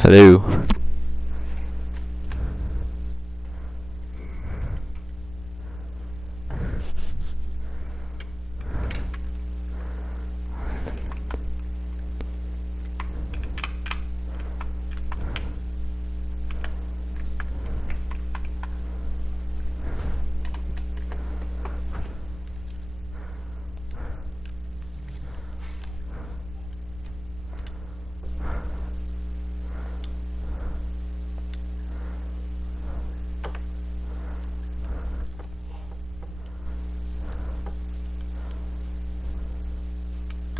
Hello.